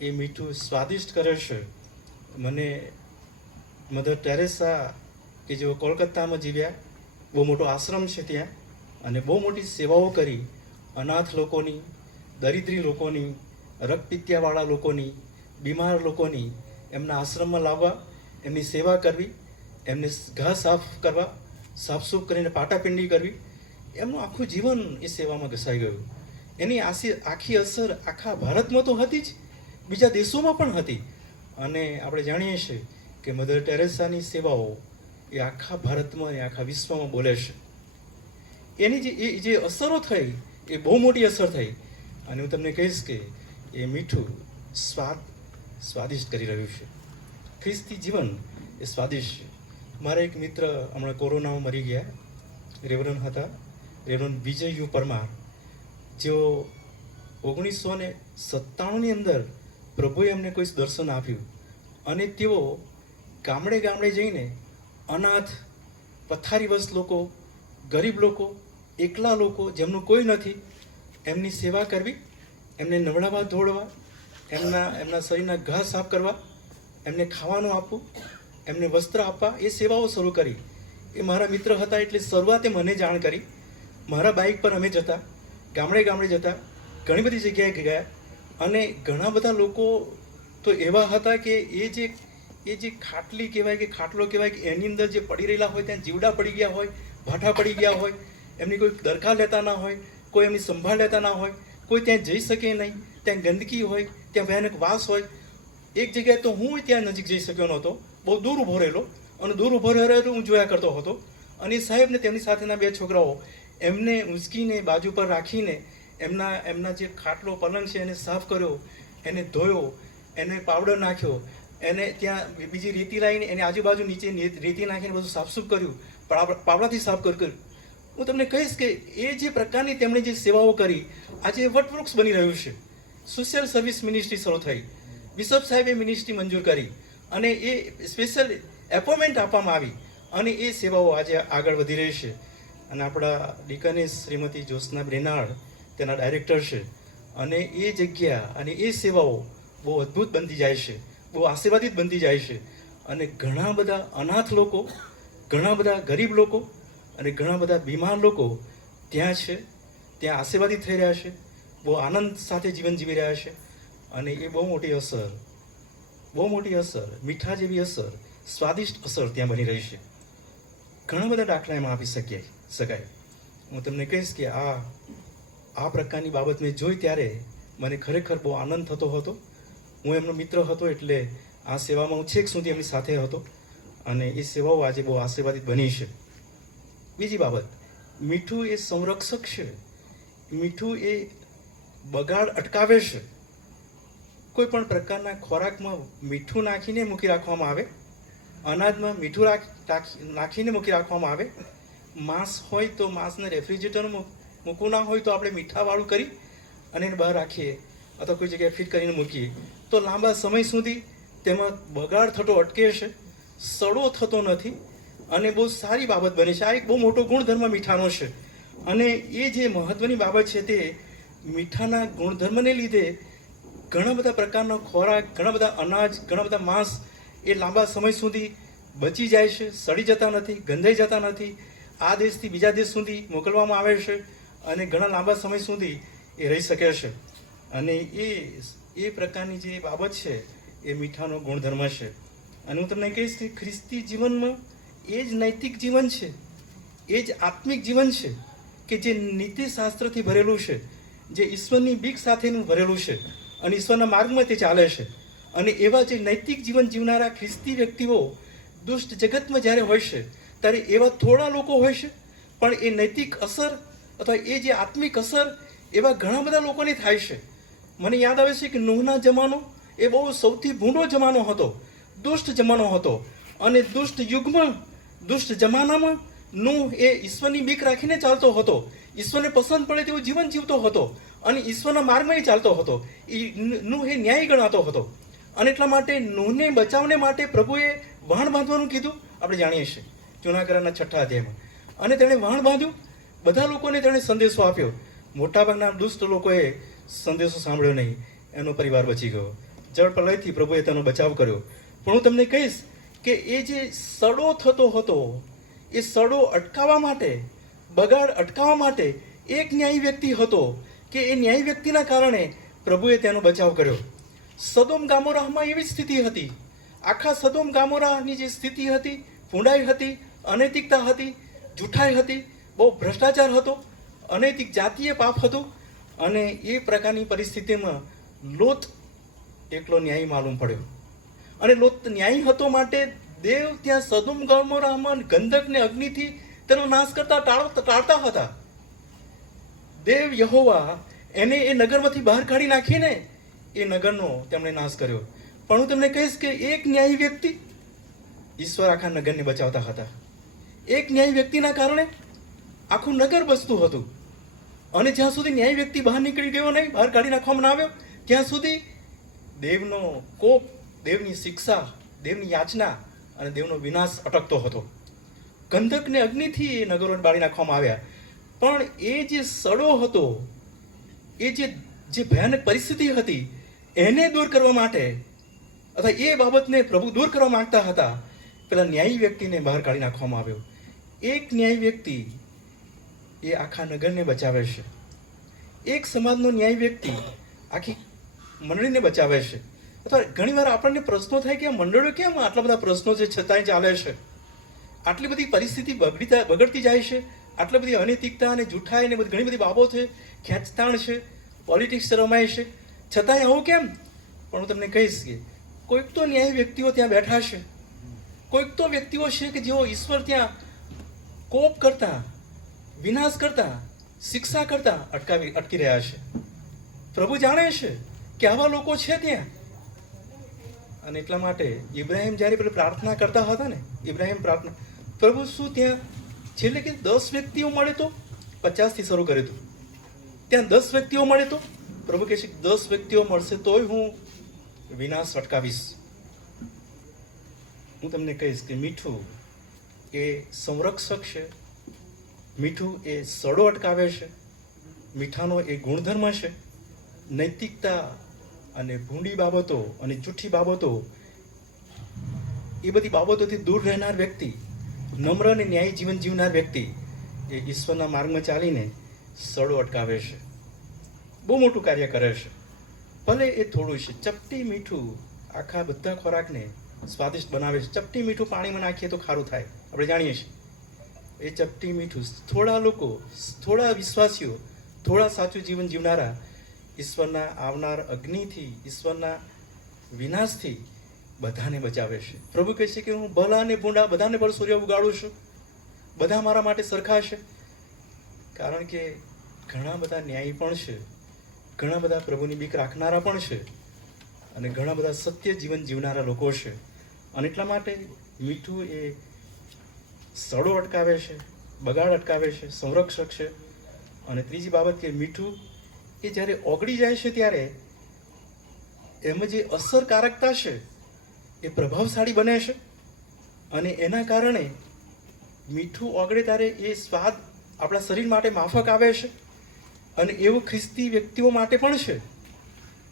એ મીઠું સ્વાદિષ્ટ કરે છે. મને મધર ટેરેસા કે જેઓ કોલકાતામાં જીવ્યા, બહુ મોટો આશ્રમ છે ત્યાં, અને બહુ મોટી સેવાઓ કરી. અનાથ લોકોની, દરિદ્રી લોકોની, રક્તપિત્યાવાળા લોકોની, બીમાર લોકોની એમના આશ્રમમાં લાવવા, એમની સેવા કરવી, એમને ઘા સાફ કરવા, સાફસૂફ કરીને પાટાપિંડી કરવી. એમનું આખું જીવન એ સેવામાં ઘસાઈ ગયું. એની આખી અસર આખા ભારતમાં તો હતી જ, બીજા દેશોમાં પણ હતી. અને આપણે જાણીએ છીએ કે મધર ટેરેસાની સેવાઓ એ આખા ભારતમાં અને આખા વિશ્વમાં બોલે છે. એની જે અસરો થઈ એ બહુ મોટી અસર થઈ. અને હું તમને કહીશ કે એ મીઠું સ્વાદિષ્ટ કરી રહ્યું છે. ખ્રિસ્તી જીવન એ સ્વાદિષ્ટ છે. મારા એક મિત્ર હમણાં કોરોનામાં મરી ગયા, રેવરન હતા, રેવરન વિજય યુ પરમાર, જેઓ 1997ની અંદર પ્રભુએ એમને કોઈ દર્શન આપ્યું અને તેઓ ગામડે ગામડે જઈને અનાથ, પથારીવશ લોકો, ગરીબ લોકો, એકલા લોકો જેમનું કોઈ નથી, એમની સેવા કરવી, એમને નવડાવવા ધોળવા, એમના શરીરના ઘા સાફ કરવા, એમને ખાવાનું આપવું, એમને વસ્ત્ર આપવા, એ સેવાઓ શરૂ કરી. એ મારા મિત્ર હતા એટલે શરૂઆતે મને જાણ કરી. મારા બાઇક પર અમે જતા, ગામડે ગામડે જતા, ઘણી બધી જગ્યાએ ગયા. અને ઘણા બધા લોકો તો એવા હતા કે એ જે ખાટલી કહેવાય કે ખાટલો કહેવાય કે એની અંદર જે પડી રહેલા હોય, ત્યાં જીવડા પડી ગયા હોય, ભાઠા પડી ગયા હોય, એમની કોઈ દરકાર લેતા ના હોય, કોઈ એમની સંભાળ લેતા ના હોય, કોઈ ત્યાં જઈ શકે નહીં, ત્યાં ગંદકી હોય, ત્યાં ભયાનક વાસ હોય. એક જગ્યાએ તો હું ત્યાં નજીક જઈ શક્યો નહોતો, બહુ દૂર ઊભો રહેલો, અને દૂર ઊભો રહેલો હું જોયા કરતો હતો. અને એ સાહેબને તેમની સાથેના બે છોકરાઓ એમને ઊંચકીને બાજુ પર રાખીને એમના જે ખાટલો પલંગ છે એને સાફ કર્યો, એને ધોયો, એને પાવડર નાખ્યો, એને ત્યાં બીજી રેતી લાવીને એની આજુબાજુ નીચે રેતી નાખીને બધું સાફસૂફ કર્યું, પાવડાથી સાફ કર્યું. હું તમને કહીશ કે એ જે પ્રકારની તેમણે જે સેવાઓ કરી આજે વટવૃક્ષ બની રહ્યું છે. સોશિયલ સર્વિસ મિનિસ્ટ્રી શરૂ થઈ, બિશપ સાહેબે મિનિસ્ટ્રી મંજૂર કરી અને એ સ્પેશિયલ એપોઇન્ટમેન્ટ આપવામાં આવી અને એ સેવાઓ આજે આગળ વધી રહી છે. અને આપણા ડીકનેસ શ્રીમતી જ્યોત્સના બ્રેનાર્ડ તેના ડાયરેક્ટર છે અને એ જગ્યા અને એ સેવાઓ બહુ અદ્ભુત બનતી જાય છે, બહુ આશીર્વાદિત બનતી જાય છે. અને ઘણા બધા અનાથ લોકો, ઘણા બધા ગરીબ લોકો અને ઘણા બધા બીમાર લોકો ત્યાં છે, ત્યાં આશીર્વાદિત થઈ રહ્યા છે, બહુ આનંદ સાથે જીવન જીવી રહ્યા છે. અને એ બહુ મોટી અસર, બહુ મોટી અસર, મીઠા જેવી અસર, સ્વાદિષ્ટ અસર ત્યાં બની રહી છે. ઘણા બધા દાખલા એમાં આપી શકાય. હું તમને કહીશ કે આ પ્રકારની બાબત મેં જોઈ ત્યારે મને ખરેખર બહુ આનંદ થતો હતો. હું એમનો મિત્ર હતો એટલે આ સેવામાં હું છેક સુધી એમની સાથે હતો અને એ સેવાઓ આજે બહુ આશીર્વાદિત બની છે. બીજી બાબત, મીઠું એ સંરક્ષક છે, મીઠું એ બગાડ અટકાવે છે. કોઈ પણ પ્રકારના ખોરાકમાં મીઠું નાખીને મૂકી રાખવામાં આવે, અનાજમાં મીઠું નાખીને મૂકી રાખવામાં આવે. માંસ હોય તો માંસને રેફ્રિજરેટરમાં મૂકવું ના હોય તો આપણે મીઠાવાળું કરી અને એને બહાર રાખીએ અથવા કોઈ જગ્યાએ ફિટ કરીને મૂકીએ તો લાંબા સમય સુધી તેમાં બગાડ થતો અટકે છે, સડો થતો નથી અને બહુ સારી બાબત બને છે. આ એક બહુ મોટો ગુણધર્મ મીઠાનો છે. અને એ જે મહત્ત્વની બાબત છે તે મીઠાના ગુણધર્મને લીધે ઘણા બધા પ્રકારનો ખોરાક, ઘણા બધા અનાજ, ઘણા બધા માંસ એ લાંબા સમય સુધી બચી જાય છે, સડી જતા નથી, ગંધાઈ જતા નથી. આ દેશથી બીજા દેશ સુધી મોકલવામાં આવે છે અને ઘણા લાંબા સમય સુધી એ રહી શકે છે. અને એ પ્રકારની જે બાબત છે એ મીઠાનો ગુણધર્મ છે. અને હું તમને કહીશ કે ખ્રિસ્તી જીવનમાં એ જ નૈતિક જીવન છે, એ જ આત્મિક જીવન છે કે જે નીતિશાસ્ત્રથી ભરેલું છે, જે ઈશ્વરની બીક સાથેનું ભરેલું છે અને ઈશ્વરના માર્ગમાં તે ચાલે છે. અને એવા જે નૈતિક જીવન જીવનારા ખ્રિસ્તી વ્યક્તિઓ દુષ્ટ જગતમાં જ્યારે હોય છે ત્યારે એવા થોડા લોકો હોય છે, પણ એ નૈતિક અસર અથવા એ જે આત્મિક અસર એવા ઘણા બધા લોકોને થાય છે. મને યાદ આવે છે કે નૂહના જમાનો એ બહુ સૌથી ભૂંડો જમાનો હતો, દુષ્ટ જમાનો હતો. અને દુષ્ટ યુગમાં, દુષ્ટ જમાનામાં નૂહ એ ઈશ્વરની બીક રાખીને ચાલતો હતો, ઈશ્વરને પસંદ પડે તેવું જીવન જીવતો હતો અને ઈશ્વરના માર્ગમાં ચાલતો હતો. નૂહ એ ન્યાયી ગણાતો હતો. અને એટલા માટે નૂહને બચાવને માટે પ્રભુએ વહાણ બાંધવાનું કીધું, આપણે જાણીએ છીએ જૂના કરારના 6 અધ્યાયમાં. અને તેણે વહાણ બાંધ્યું, બધા લોકોને તેણે સંદેશો આપ્યો. મોટાભાગના દુષ્ટ લોકોએ સંદેશો સાંભળ્યો નહીં, એનો પરિવાર બચી ગયો. જળ પ્રલયથી પ્રભુએ તેનો બચાવ કર્યો. પણ હું તમને કહીશ કે એ જે સડો થતો હતો, એ સડો અટકાવવા માટે, બગાડ અટકાવવા માટે એક ન્યાયી વ્યક્તિ હતો કે એ ન્યાયી વ્યક્તિના કારણે પ્રભુએ તેનો બચાવ કર્યો. સદોમ ગામોરાહમાં એવી જ સ્થિતિ હતી. આખા સદોમ ગામોરાહની જે સ્થિતિ હતી, ફૂંડાઈ હતી, અનૈતિકતા હતી, જૂઠાઈ હતી, બહુ ભ્રષ્ટાચાર હતો, અનૈતિક જાતીય પાપ હતું. અને એ પ્રકારની પરિસ્થિતિમાં લોત એકલો ન્યાયી માલુમ પડ્યો. અને લોત ન્યાયી હતો માટે દેવ ત્યાં સદોમ ગોમોરામાં ગંધક ને અગ્નિથી તેનો નાશ કરતા ટાળતા હતા. દેવ યહોવા એને એ નગરમાંથી બહાર કાઢી નાખીને એ નગરનો તેમણે નાશ કર્યો. પણ હું તમને કહીશ કે એક ન્યાયી વ્યક્તિ, ઈશ્વર આખા નગરને બચાવતા હતા. એક ન્યાયી વ્યક્તિના કારણે આખું નગર બચતું હતું. અને જ્યાં સુધી ન્યાયી વ્યક્તિ બહાર નીકળી ગયો નહીં, બહાર કાઢી નાખવામાં ના આવ્યો, ત્યાં સુધી દેવનો કોપ, દેવની શિક્ષા, દેવની યાચના અને દેવનો વિનાશ અટકતો હતો. ગંધકને અગ્નિથી એ નગરોને બાળી નાખવામાં આવ્યા. પણ એ જે સડો હતો, એ જે ભયાનક પરિસ્થિતિ હતી, એને દૂર કરવા માટે અથવા એ બાબતને પ્રભુ દૂર કરવા માંગતા હતા. પેલા ન્યાયી વ્યક્તિને બહાર કાઢી નાખવામાં આવ્યો. એક ન્યાયી વ્યક્તિ એ આખા નગરને બચાવે છે. એક સમાજનો ન્યાયી વ્યક્તિ આખી મંડળીને બચાવે છે. અથવા ઘણીવાર આપણને પ્રશ્નો થાય કે આ મંડળીઓ કેમ આટલા બધા પ્રશ્નો છે છતાંય ચાલે છે, આટલી બધી પરિસ્થિતિ બગડતી જાય છે, આટલી બધી અનૈતિકતા અને જૂઠાઈ ને ઘણી બધી બાબતો છે, ખેંચતાણ છે, પોલિટિક્સ રમાય છે, છતાંય આવું કેમ? પણ હું તમને કહીશ કે કોઈક તો ન્યાયી વ્યક્તિઓ ત્યાં બેઠા છે, કોઈક તો વ્યક્તિઓ છે કે જેઓ ઈશ્વર ત્યાં કોપ કરતા, વિનાશ કરતા, શિક્ષા કરતા અટકી રહ્યા છે. પ્રભુ જાણે છે કે આવા લોકો છે ત્યાં. અને એટલા માટે ઇબ્રાહિમ જ્યારે પેલું પ્રાર્થના કરતા હતા ને, ઇબ્રાહિમ પ્રાર્થના, પ્રભુ શું ત્યાં છેલ્લે કે 10 વ્યક્તિઓ મળે તો 50થી શરૂ કર્યું હતું, ત્યાં 10 વ્યક્તિઓ મળે તો પ્રભુ કહે છે કે 10 વ્યક્તિઓ મળશે તોય હું વિનાશ અટકાવીશ. હું તમને કહીશ કે મીઠું એ સંરક્ષક છે, મીઠું એ સડો અટકાવે છે, મીઠાનો એ ગુણધર્મ છે. નૈતિકતા અને ભૂંડી બાબતો અને જૂઠી બાબતો, એ બધી બાબતોથી દૂર રહેનાર વ્યક્તિ, નમ્ર અને ન્યાયી જીવન જીવનાર વ્યક્તિ એ ઈશ્વરના માર્ગમાં ચાલીને સડો અટકાવે છે, બહુ મોટું કાર્ય કરે છે. ભલે એ થોડું છે. ચપટી મીઠું આખા બધા ખોરાકને સ્વાદિષ્ટ બનાવે છે. ચપટી મીઠું પાણીમાં નાખીએ તો ખારું થાય, આપણે જાણીએ છીએ. એ ચપટી મીઠું થોડા લોકો, થોડા વિશ્વાસીઓ, થોડા સાચું જીવન જીવનારા ઈશ્વરના આવનાર અગ્નિથી, ઈશ્વરના વિનાશથી બધાને બચાવે છે. પ્રભુ કહે છે કે હું ભલા અને ભૂંડા બધાને પર સૂર્ય ઉગાડું છું, બધા મારા માટે સરખા છે. કારણ કે ઘણા બધા ન્યાયી પણ છે, ઘણા બધા પ્રભુની બીક રાખનારા પણ છે, અને ઘણા બધા સત્ય જીવન જીવનારા લોકો છે. અને એટલા માટે મીઠું એ સડો અટકાવે છે, બગાડ અટકાવે છે, સંરક્ષક છે. અને ત્રીજી બાબત કે મીઠું એ જ્યારે ઓગળી જાય છે ત્યારે એમાં જે અસરકારકતા છે એ પ્રભાવશાળી બને છે. અને એના કારણે મીઠું ઓગળે ત્યારે એ સ્વાદ આપણા શરીર માટે માફક આવે છે. અને એવું ખ્રિસ્તી વ્યક્તિઓ માટે પણ છે.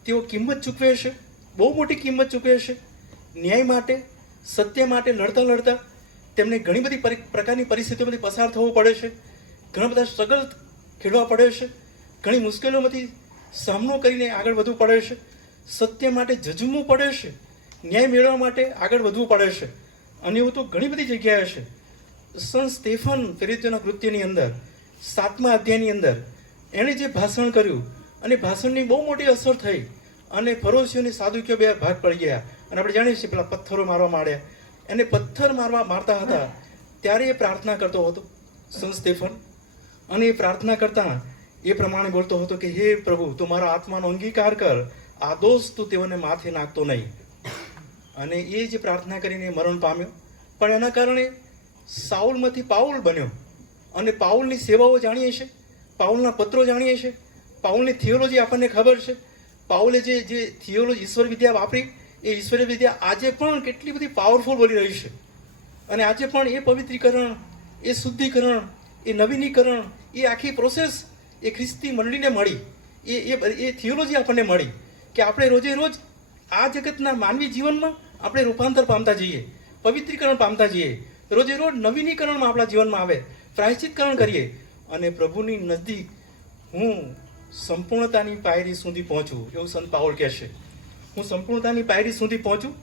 તેઓ કિંમત ચૂકવે છે, બહુ મોટી કિંમત ચૂકવે છે ન્યાય માટે, સત્ય માટે લડતા લડતા. તેમને ઘણી બધી પ્રકારની પરિસ્થિતિઓમાંથી પસાર થવું પડે છે, ઘણા બધા સ્ટ્રગલ ખેડવા પડે છે, ઘણી મુશ્કેલીઓમાંથી સામનો કરીને આગળ વધવું પડે છે, સત્ય માટે ઝઝૂમવું પડે છે, ન્યાય મેળવવા માટે આગળ વધવું પડે છે. અને એવું તો ઘણી બધી જગ્યાએ છે. સંત સ્ટેફન ફેરીતોના કૃત્યની અંદર 7મા અધ્યાયની અંદર એણે જે ભાષણ કર્યું, અને ભાષણની બહુ મોટી અસર થઈ, અને ફરોશીઓની સાદુકીઓ 2 ભાગ પડી ગયા. અને આપણે જાણીએ છીએ પેલા પથ્થરો મારવા માંડ્યા. એને પથ્થર મારતા હતા ત્યારે એ પ્રાર્થના કરતો હતો સંત સ્ટેફન. અને એ પ્રાર્થના કરતા એ પ્રમાણે બોલતો હતો કે હે પ્રભુ, તું મારા આત્માનો અંગીકાર કર, આ દોષ તું તેઓને માથે નાખતો નહીં. અને એ જે પ્રાર્થના કરીને મરણ પામ્યો. પણ એના કારણે સાઉલમાંથી પાઉલ બન્યો. અને પાઉલની સેવાઓ જાણીએ છીએ, પાઉલના પત્રો જાણીએ છીએ, પાઉલની થિયોલોજી આપણને ખબર છે. પાઉલે જે થિયોલોજી ઈશ્વર વિદ્યા વાપરી, એ ઈશ્વરીય વિદ્યા આજે પણ કેટલી બધી પાવરફુલ બોલી રહી છે. અને આજે પણ એ પવિત્રીકરણ, એ શુદ્ધિકરણ, એ નવીનીકરણ, એ આખી પ્રોસેસ એ ખ્રિસ્તી મંડળીને મળી. એ થિયોલોજી આપણને મળી કે આપણે રોજે રોજ આ જગતના માનવી જીવનમાં આપણે રૂપાંતર પામતા જઈએ, પવિત્રીકરણ પામતા જઈએ, રોજે રોજ નવીનીકરણમાં આપણા જીવનમાં આવે, પ્રાયશ્ચિતકરણ કરીએ, અને પ્રભુની નજદીક હું સંપૂર્ણતાની પાયરી સુધી પહોંચું, એવું સંત પાઉલ કહે છે. હું સંપૂર્ણતાની પાયરી સુધી પહોંચું,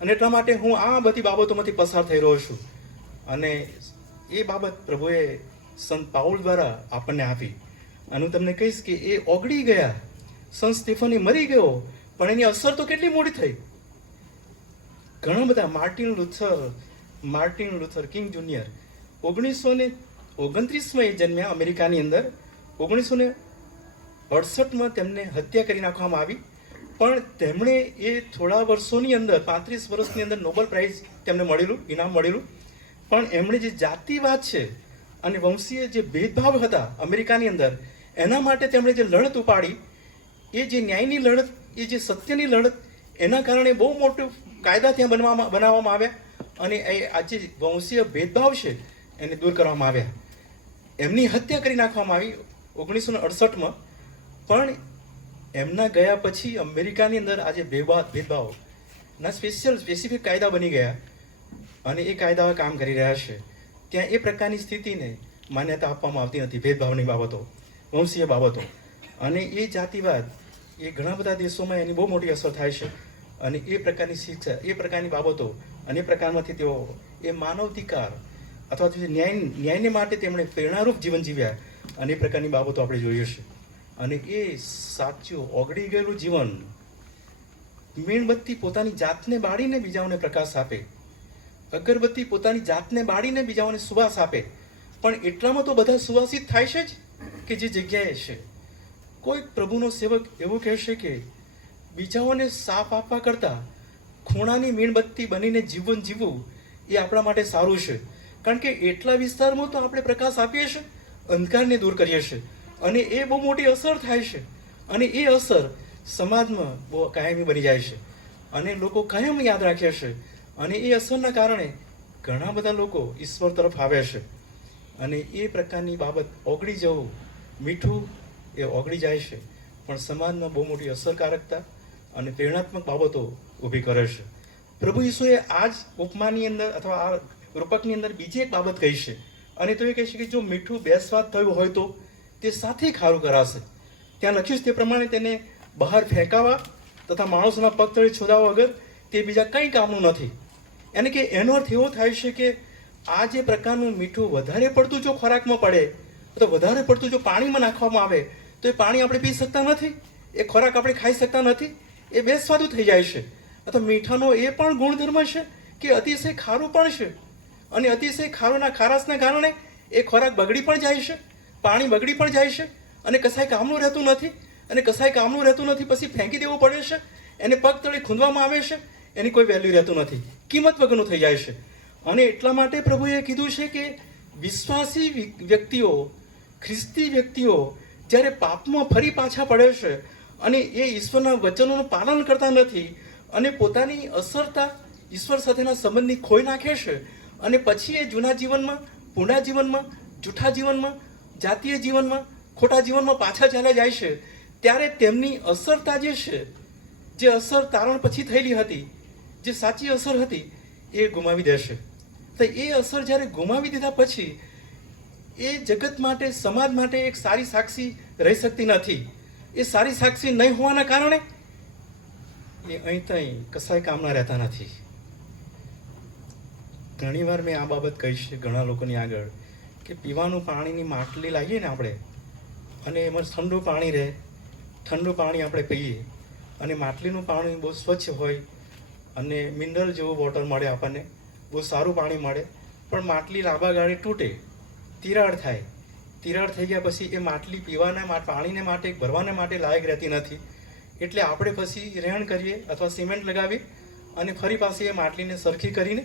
અને એટલા માટે હું આ બધી બાબતોમાંથી પસાર થઈ રહ્યો છું. અને એ બાબત પ્રભુએ સંત પાઉલ દ્વારા આપણને આપી. અને હું તમને કહીશ કે એ ઓગળી ગયા. સંત સ્ટેફન એ મરી ગયો, પણ એની અસર તો કેટલી મોટી થઈ. ઘણા બધા માર્ટિન લુથર કિંગ જુનિયર 1929માં જન્મ્યા અમેરિકાની અંદર. 1968માં તેમને હત્યા કરી નાખવામાં આવી. પણ તેમણે એ થોડા વર્ષોની અંદર, 35 વર્ષની અંદર નોબેલ પ્રાઇઝ તેમને મળેલું, ઇનામ મળેલું. પણ એમણે જે જાતિવાદ છે અને વંશીય જે ભેદભાવ હતા અમેરિકાની અંદર, એના માટે તેમણે જે લડત ઉપાડી, એ જે ન્યાયની લડત, એ જે સત્યની લડત, એના કારણે બહુ મોટું કાયદા ત્યાં બનાવવામાં આવ્યા. અને એ આ જે વંશીય ભેદભાવ છે એને દૂર કરવામાં આવ્યા. એમની હત્યા કરી નાખવામાં આવી 1968માં. પણ એમના ગયા પછી અમેરિકાની અંદર આજે ભેદભાવના સ્પેસિફિક કાયદા બની ગયા, અને એ કાયદાઓ કામ કરી રહ્યા છે. ત્યાં એ પ્રકારની સ્થિતિને માન્યતા આપવામાં આવતી નથી, ભેદભાવની બાબતો, વંશીય બાબતો. અને એ જાતિવાદ એ ઘણા બધા દેશોમાં એની બહુ મોટી અસર થાય છે. અને એ પ્રકારની શિક્ષા, એ પ્રકારની બાબતો, અને એ પ્રકારમાંથી તેઓ એ માનવાધિકાર અથવા તો ન્યાયને માટે તેમણે પ્રેરણારૂપ જીવન જીવ્યા. અને એ પ્રકારની બાબતો આપણે જોઈએ છે. અને એ સાચું ઓગળી ગયેલું જીવન, મીણબત્તી પોતાની જાતને બાળીને બીજાઓને પ્રકાશ આપે, અગરબત્તી પોતાની જાતને બાળીને બીજાઓને સુવાસ આપે. પણ એટલામાં તો બધા સુવાસિત થાય છે જ કે જે જગ્યાએ છે. કોઈ પ્રભુનો સેવક એવું કહેશે કે બીજાઓને સાપ આપવા કરતાં ખૂણાની મીણબત્તી બનીને જીવન જીવવું એ આપણા માટે સારું છે. કારણ કે એટલા વિસ્તારમાં તો આપણે પ્રકાશ આપીએ છીએ, અંધકારને દૂર કરીએ છીએ, અને એ બહુ મોટી અસર થાય છે. અને એ અસર સમાજમાં બહુ કાયમી બની જાય છે અને લોકો કાયમ યાદ રાખે છે. અને એ અસરના કારણે ઘણા બધા લોકો ઈશ્વર તરફ આવે છે. અને એ પ્રકારની બાબત ઓગળી જવું, મીઠું એ ઓગળી જાય છે, પણ સમાજમાં બહુ મોટી અસરકારકતા અને પ્રેરણાત્મક બાબતો ઊભી કરે છે. પ્રભુ ઈસુએ આ જ ઉપમાની અંદર અથવા આ રૂપકની અંદર બીજી એક બાબત કહી છે, અને તો એ કહે છે કે જો મીઠું બે સ્વાદ થયું હોય તો તે સાથે ખારું કરાશે. ત્યાં લખ્યું છે તે પ્રમાણે તેને બહાર ફેંકાવા તથા માણસોના પગ તળે છોડાવવા વગર તે બીજા કંઈ કામનું નથી. એટલે કે એનો અર્થ એવો થાય છે કે આ જે પ્રકારનું મીઠું વધારે પડતું જો ખોરાકમાં પડે તો વધારે પડતું જો પાણીમાં નાખવામાં આવે તો એ પાણી આપણે પી શકતા નથી, એ ખોરાક આપણે ખાઈ શકતા નથી, એ બેસ્વાદુ થઈ જાય છે. અથવા મીઠાનો એ પણ ગુણધર્મ છે કે અતિશય ખારું પણ છે, અને અતિશય ખારુંના ખારાશના કારણે એ ખોરાક બગડી પણ જાય છે, પાણી બગડી પણ જાય છે, અને કસાય કામનું રહેતું નથી. અને કસાય કામનું રહેતું નથી પછી ફેંકી દેવું પડે છે, એને પગ તળે ખૂંદવામાં આવે છે, એની કોઈ વેલ્યુ રહેતું નથી, કિંમત વગરનું થઈ જાય છે. અને એટલા માટે પ્રભુએ કીધું છે કે વિશ્વાસી વ્યક્તિઓ, ખ્રિસ્તી વ્યક્તિઓ જ્યારે પાપમાં ફરી પાછા પડે છે અને એ ઈશ્વરના વચનોનું પાલન કરતા નથી અને પોતાની અસરતા ઈશ્વર સાથેના સંબંધની ખોઈ નાખે છે, અને પછી એ જૂના જીવનમાં, પૂર્ણા જીવનમાં, જૂઠા જીવનમાં, જાતીય જીવનમાં, ખોટા જીવનમાં પાછા ચાલ્યા જાય છે, ત્યારે તેમની અસરતા જે છે, જે અસર તારણ પછી થયેલી હતી, જે સાચી અસર હતી, એ ગુમાવી દેશે. તો એ અસર જ્યારે ગુમાવી દીધા પછી એ જગત માટે, સમાજ માટે એક સારી સાક્ષી રહી શકતી નથી. એ સારી સાક્ષી નહીં હોવાના કારણે એ અહીં ત્યાં કસાય કામના રહેતા નથી. ઘણીવાર મેં આ બાબત કહી છે ઘણા લોકોની આગળ કે પીવાનું પાણીની માટલી લાવીએ ને આપણે, અને એમાં ઠંડુ પાણી રહે, ઠંડુ પાણી આપણે પીએ, અને માટલીનું પાણી બહુ સ્વચ્છ હોય અને મિનરલ જેવું વોટર મળે આપણને, બહુ સારું પાણી મળે, પણ માટલી લાંબા ગાળે તૂટે, તિરાડ થાય. તિરાડ થઈ ગયા પછી એ માટલી પીવાના પાણીને માટે, ભરવાને માટે લાયક રહેતી નથી. એટલે આપણે પછી રહેણ કરીએ અથવા સિમેન્ટ લગાવી અને ફરી પાછી એ માટલીને સરખી કરીને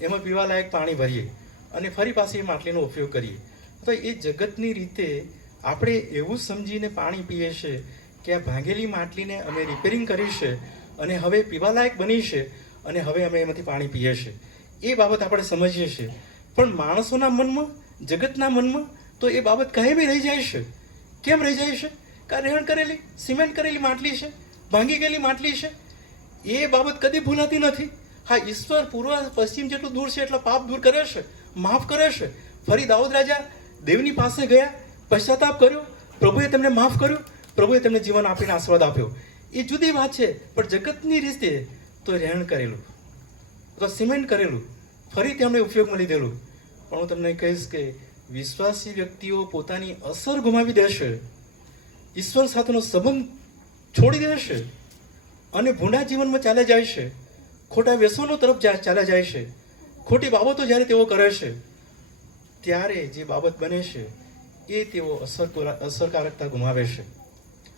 એમાં પીવા લાયક પાણી ભરીએ અને ફરી પાછી એ માટલીનો ઉપયોગ કરીએ. તો એ જગતની રીતે આપણે એવું સમજીને પાણી પીએ છીએ કે આ ભાંગેલી માટલીને અમે રિપેરિંગ કરી છે અને હવે પીવાલાયક બની છે, અને હવે અમે એમાંથી પાણી પીએ છીએ. એ બાબત આપણે સમજીએ છીએ. પણ માણસોના મનમાં, જગતના મનમાં તો એ બાબત કાયમી રહી જાય છે. કેમ રહી જાય છે? કારણ રહેણ કરેલી, સિમેન્ટ કરેલી માટલી છે, ભાંગી ગયેલી માટલી છે. એ બાબત કદી ભૂલાતી નથી. હા, ઈશ્વર પૂર્વ પશ્ચિમ જેટલું દૂર છે એટલા પાપ દૂર કરે છે, માફ કરે છે. ફરી દાઉદ રાજા દેવની પાસે ગયા, પશ્ચાતાપ કર્યો, પ્રભુએ તેમને માફ કર્યું, પ્રભુએ તેમને જીવન આપીને આશીર્વાદ આપ્યો. એ જુદી વાત છે. પણ જગતની રીતે તો રહેણ કરેલું, તો સિમેન્ટ કરેલું, ફરી તેમને ઉપયોગમાં લીધેલું. પણ હું તમને કહીશ કે વિશ્વાસી વ્યક્તિઓ પોતાની અસર ગુમાવી દેશે, ઈશ્વર સાથેનો સંબંધ છોડી દેશે અને ભૂંડા જીવનમાં ચાલ્યા જાય છે, ખોટા વ્યસનો તરફ ચાલ્યા જાય છે. ખોટી બાબતો જ્યારે તેઓ કરે છે ત્યારે જે બાબત બને છે એ તેઓ અસરકારકતા ગુમાવે છે.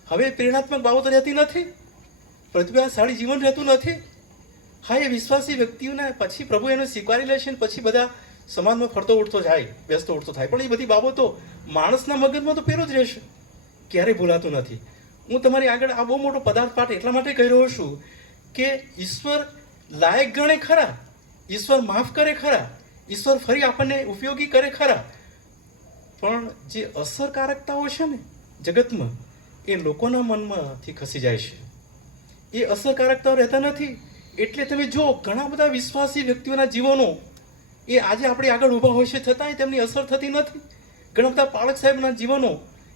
હવે પ્રેરણાત્મક બાબતો રહેતી નથી, પ્રતિભાશાળી જીવન રહેતું નથી. હા, એ વિશ્વાસી વ્યક્તિઓને પછી પ્રભુ એને સ્વીકારી લે છે ને પછી બધા સમાજમાં ફરતો ઉઠતો જાય, વ્યસ્તો ઉઠતો થાય. પણ એ બધી બાબતો માણસના મગજમાં તો પેલું જ રહેશે, ક્યારેય ભૂલાતું નથી. હું તમારી આગળ આ બહુ મોટો પદાર્થ પાઠ એટલા માટે કહી રહ્યો છું કે ઈશ્વર લાયક ગણે ખરા, ઈશ્વર માફ કરે ખરા, ઈશ્વર ફરી આપણને ઉપયોગી કરે ખરા, પણ જે અસરકારકતાઓ છે ને જગતમાં, એ લોકોના મનમાંથી ખસી જાય છે. એ અસરકારકતાઓ રહેતા નથી. એટલે તમે જો ઘણા બધા વિશ્વાસી વ્યક્તિઓના જીવનો એ આજે આપણી આગળ ઊભા હોય છે છતાંય તેમની અસર થતી નથી. ઘણા બધા પાળક સાહેબના જીવનો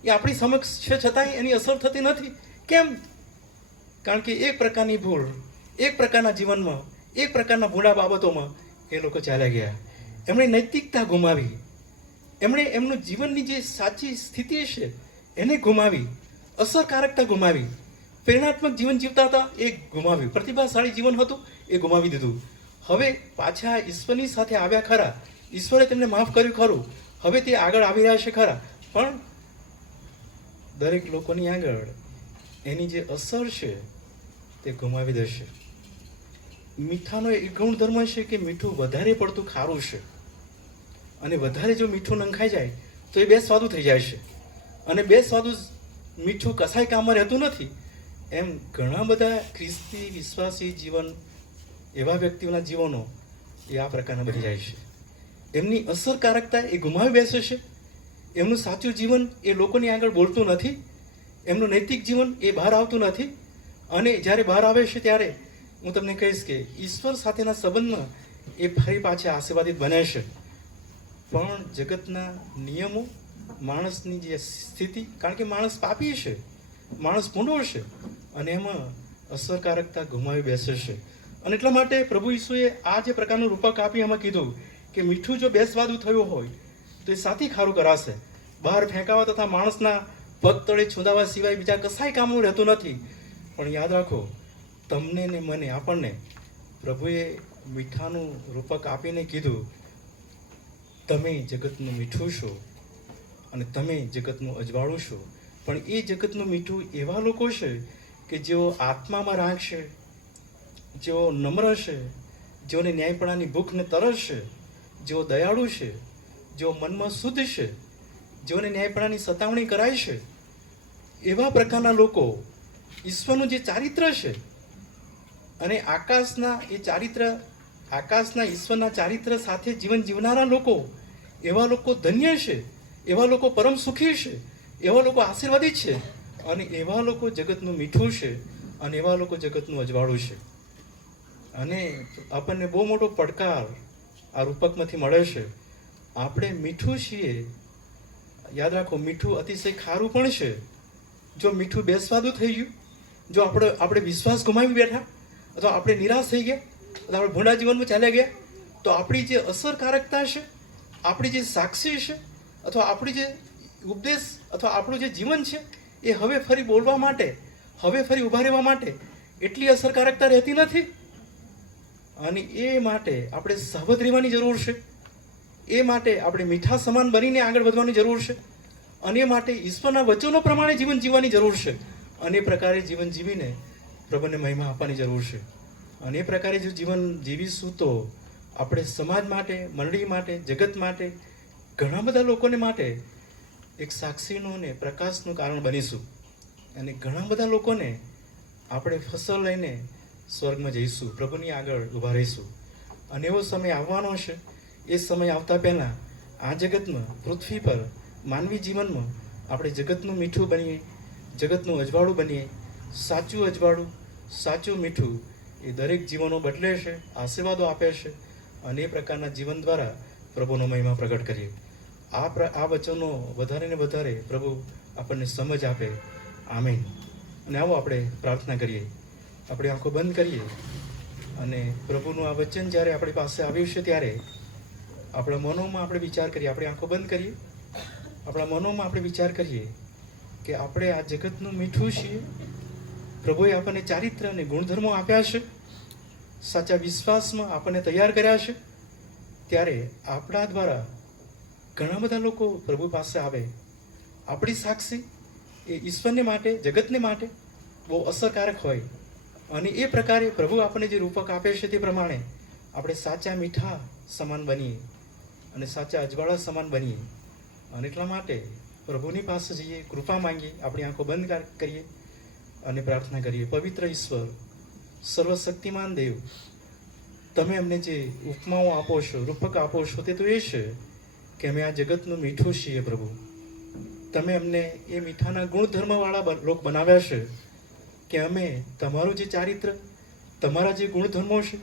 એ આપણી સમક્ષ છે છતાંય એની અસર થતી નથી. કેમ? કારણ કે એક પ્રકારની ભૂલ, એક પ્રકારના જીવનમાં, એક પ્રકારના ભૂંડા બાબતોમાં એ લોકો ચાલ્યા ગયા. એમણે નૈતિકતા ગુમાવી, એમણે એમનું જીવનની જે સાચી સ્થિતિ છે એને ગુમાવી, અસરકારકતા ગુમાવી. પ્રેરણાત્મક જીવન જીવતા હતા એ ગુમાવ્યું, પ્રતિભાશાળી જીવન હતું એ ગુમાવી દીધું. હવે પાછા ઈશ્વરની સાથે આવ્યા ખરા, ઈશ્વરે તેમને માફ કર્યું ખરું, હવે તે આગળ આવી રહ્યા છે ખરા, પણ દરેક લોકોની આગળ એની જે અસર છે તે ગુમાવી દેશે. મીઠાનો એક ગુણધર્મ છે કે મીઠું વધારે પડતું ખારું છે, અને વધારે જો મીઠું નંખાઈ જાય તો એ બેસ્વાદુ થઈ જાય છે, અને બેસ્વાદુ મીઠું કસાય કામમાં રહેતું નથી. એમ ઘણા બધા ખ્રિસ્તી વિશ્વાસી જીવન, એવા વ્યક્તિઓના જીવનો એ આ પ્રકારના બની જાય છે. એમની અસરકારકતા એ ગુમાવી બેસે છે. એમનું સાચું જીવન એ લોકોની આગળ બોલતું નથી. એમનું નૈતિક જીવન એ બહાર આવતું નથી. અને જ્યારે બહાર આવે છે ત્યારે હું તમને કહીશ કે ઈશ્વર સાથેના સંબંધમાં એ ફરી પાછા આશીર્વાદિત બને છે. પણ જગતના નિયમો, માણસની જે સ્થિતિ, કારણ કે માણસ પાપી છે, માણસ ભૂંડો છે, અને એમાં અસરકારકતા ગુમાવી બેસે છે. અને એટલા માટે પ્રભુ ઈસુએ આ જે પ્રકારનું રૂપક આપી એમાં કીધું કે મીઠું જો બેસ્વાદુ થયું હોય તો એ સાથી ખારું કરાશે. બહાર ફેંકાવા તથા માણસના પગ તળે છૂંદાવા સિવાય બીજા કસાય કામનું રહેતું નથી. પણ યાદ રાખો, તમને ને મને, આપણને પ્રભુએ મીઠાનું રૂપક આપીને કીધું, તમે જગતનું મીઠું છો અને તમે જગતનું અજવાળું છો. પણ એ જગતનું મીઠું એવા લોકો છે કે જેઓ આત્મામાં રાખશે, જેઓ નમ્ર છે, જેઓને ન્યાયપણાની ભૂખ ને તરસ છે, જેઓ દયાળુ છે, જેઓ મનમાં શુદ્ધ છે, જેઓને ન્યાયપણાની સતાવણી કરાય છે. એવા પ્રકારના લોકો ઈશ્વરનું જે ચારિત્ર છે અને આકાશના ઈશ્વરના ચારિત્ર સાથે જીવન જીવનારા લોકો, એવા લોકો ધન્ય છે, એવા લોકો પરમ સુખી છે, એવા લોકો આશીર્વાદિત છે, અને એવા લોકો જગતનું મીઠું છે, અને એવા લોકો જગતનું અજવાળું છે. અને આપણને બહુ મોટો પડકાર આ રૂપકમાંથી મળે છે. આપણે મીઠું છીએ. યાદ રાખો, મીઠું અતિશય ખારું પણ છે. જો મીઠું બેસ્વાદું થઈ ગયું, જો આપણે વિશ્વાસ ગુમાવી બેઠા, અથવા આપણે નિરાશ થઈ ગયા, અથવા આપણે ભૂંડા જીવનમાં ચાલ્યા ગયા, તો આપણી જે અસરકારકતા છે, આપણી જે સાક્ષી છે, અથવા આપણી જે ઉપદેશ અથવા આપણું જે જીવન છે, એ હવે ફરી બોલવા માટે, હવે ફરી ઊભા રહેવા માટે એટલી અસરકારકતા રહેતી નથી. અને એ માટે આપણે સાવધ રહેવાની જરૂર છે. એ માટે આપણે મીઠા સમાન બનીને આગળ વધવાની જરૂર છે. અને એ માટે ઈશ્વરના વચનો પ્રમાણે જીવન જીવવાની જરૂર છે. અને એ પ્રકારે જીવન જીવીને પ્રભુને મહિમા આપવાની જરૂર છે. અને એ પ્રકારે જો જીવન જીવીશું તો આપણે સમાજ માટે, મંડળી માટે, જગત માટે, ઘણા બધા લોકોને માટે એક સાક્ષીનું ને પ્રકાશનું કારણ બનીશું. અને ઘણા બધા લોકોને આપણે ફસલ લઈને સ્વર્ગમાં જઈશું, પ્રભુની આગળ ઊભા રહીશું. અને એવો સમય આવવાનો છે. એ સમય આવતા પહેલાં આ જગતમાં, પૃથ્વી પર, માનવી જીવનમાં આપણે જગતનું મીઠું બનીએ, જગતનું અજવાળું બનીએ. સાચું અજવાળું, સાચું મીઠું એ દરેક જીવનો બદલે છે, આશીર્વાદો આપે છે. અને એ પ્રકારના જીવન દ્વારા પ્રભુનો મહિમા પ્રગટ કરીએ. આ વચનો વધારે ને વધારે પ્રભુ આપણને સમજ આપે. આમીન. અને આવો આપણે પ્રાર્થના કરીએ. આપણે આંખો બંધ કરીએ અને પ્રભુનું આ વચન જ્યારે આપણી પાસે આવ્યું છે ત્યારે આપણા મનોમાં આપણે વિચાર કરીએ. આપણે આંખો બંધ કરીએ, આપણા મનોમાં આપણે વિચાર કરીએ કે આપણે આ જગતનું મીઠું છીએ. પ્રભુએ આપણને ચારિત્ર અને ગુણધર્મો આપ્યા છે, સાચા વિશ્વાસમાં આપણને તૈયાર કર્યા છે. ત્યારે આપણા દ્વારા ઘણા બધા લોકો પ્રભુ પાસે આવે. આપણી સાક્ષી એ ઈશ્વરને માટે, જગતને માટે બહુ અસરકારક હોય. અને એ પ્રકારે પ્રભુ આપણને જે રૂપક આપે છે તે પ્રમાણે આપણે સાચા મીઠા સમાન બનીએ અને સાચા અજવાળા સમાન બનીએ. અને એટલા માટે પ્રભુની પાસે જઈએ, કૃપા માંગીએ, આપણી આંખો બંધ કરીએ અને પ્રાર્થના કરીએ. પવિત્ર ઈશ્વર, સર્વશક્તિમાન દેવ, તમે અમને જે ઉપમાઓ આપો છો, રૂપક આપો છો, તે તો એ છે કે અમે આ જગતનું મીઠું છીએ. પ્રભુ, તમે અમને એ મીઠાના ગુણધર્મવાળા લોક બનાવ્યા છે કે અમે તમારું જે ચારિત્ર, તમારા જે ગુણધર્મો છે,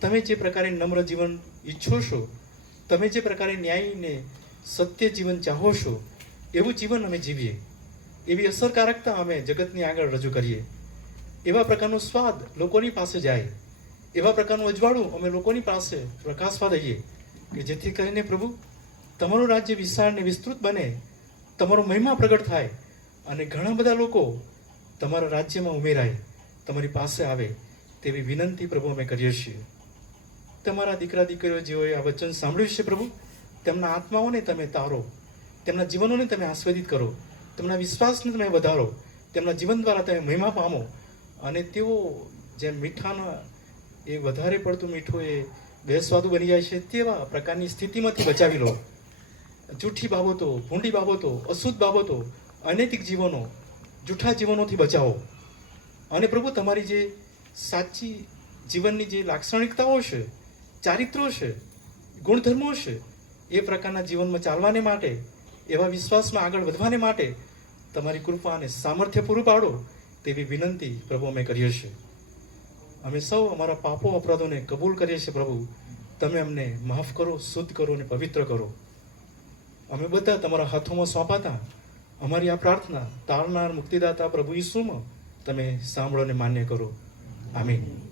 તમે જે પ્રકારે નમ્ર જીવન ઈચ્છો છો, તમે જે પ્રકારે ન્યાયને સત્ય જીવન ચાહો છો, એવું જીવન અમે જીવીએ. એવી અસરકારકતા અમે જગતની આગળ રજૂ કરીએ. એવા પ્રકારનો સ્વાદ લોકોની પાસે જાય, એવા પ્રકારનું અજવાળું અમે લોકોની પાસે પ્રકાશવા દઈએ કે જેથી કરીને પ્રભુ તમારું રાજ્ય વિશાળ ને વિસ્તૃત બને, તમારો મહિમા પ્રગટ થાય અને ઘણા બધા લોકો તમારા રાજ્યમાં ઉમેરાય, તમારી પાસે આવે. તેવી વિનંતી પ્રભુ અમે કરીએ છીએ. તમારા દીકરા દીકરીઓ જેઓએ આ વચન સાંભળ્યું છે પ્રભુ, તેમના આત્માઓને તમે તારો, તેમના જીવનોને તમે આસ્વાદિત કરો, તેમના વિશ્વાસને તમે વધારો, તેમના જીવન દ્વારા તમે મહિમા પામો અને તેઓ જેમ મીઠાના એ વધારે પડતું મીઠું એ બેસ્વાદુ બની જાય છે, તેવા પ્રકારની સ્થિતિમાંથી બચાવી લો. જૂઠી બાબતો, ભૂંડી બાબતો, અશુદ્ધ બાબતો, અનૈતિક જીવનો, જૂઠા જીવનોથી બચાવો. અને પ્રભુ તમારી જે સાચી જીવનની જે લાક્ષણિકતાઓ છે, ચારિત્રો છે, ગુણધર્મો છે, એ પ્રકારના જીવનમાં ચાલવાને માટે, એવા વિશ્વાસમાં આગળ વધવાને માટે તમારી કૃપા અને સામર્થ્ય પૂરું પાડો તેવી વિનંતી પ્રભુ અમે કરીએ છીએ. અમે સૌ અમારા પાપો અપરાધોને કબૂલ કરીએ છીએ. પ્રભુ તમે અમને માફ કરો, શુદ્ધ કરો અને પવિત્ર કરો. અમે બધા તમારા હાથોમાં સોંપાતા અમારી આ પ્રાર્થના તારનાર મુક્તિદાતા પ્રભુ ઈસુમાં તમે સાંભળો અને માન્ય કરો. આમીન.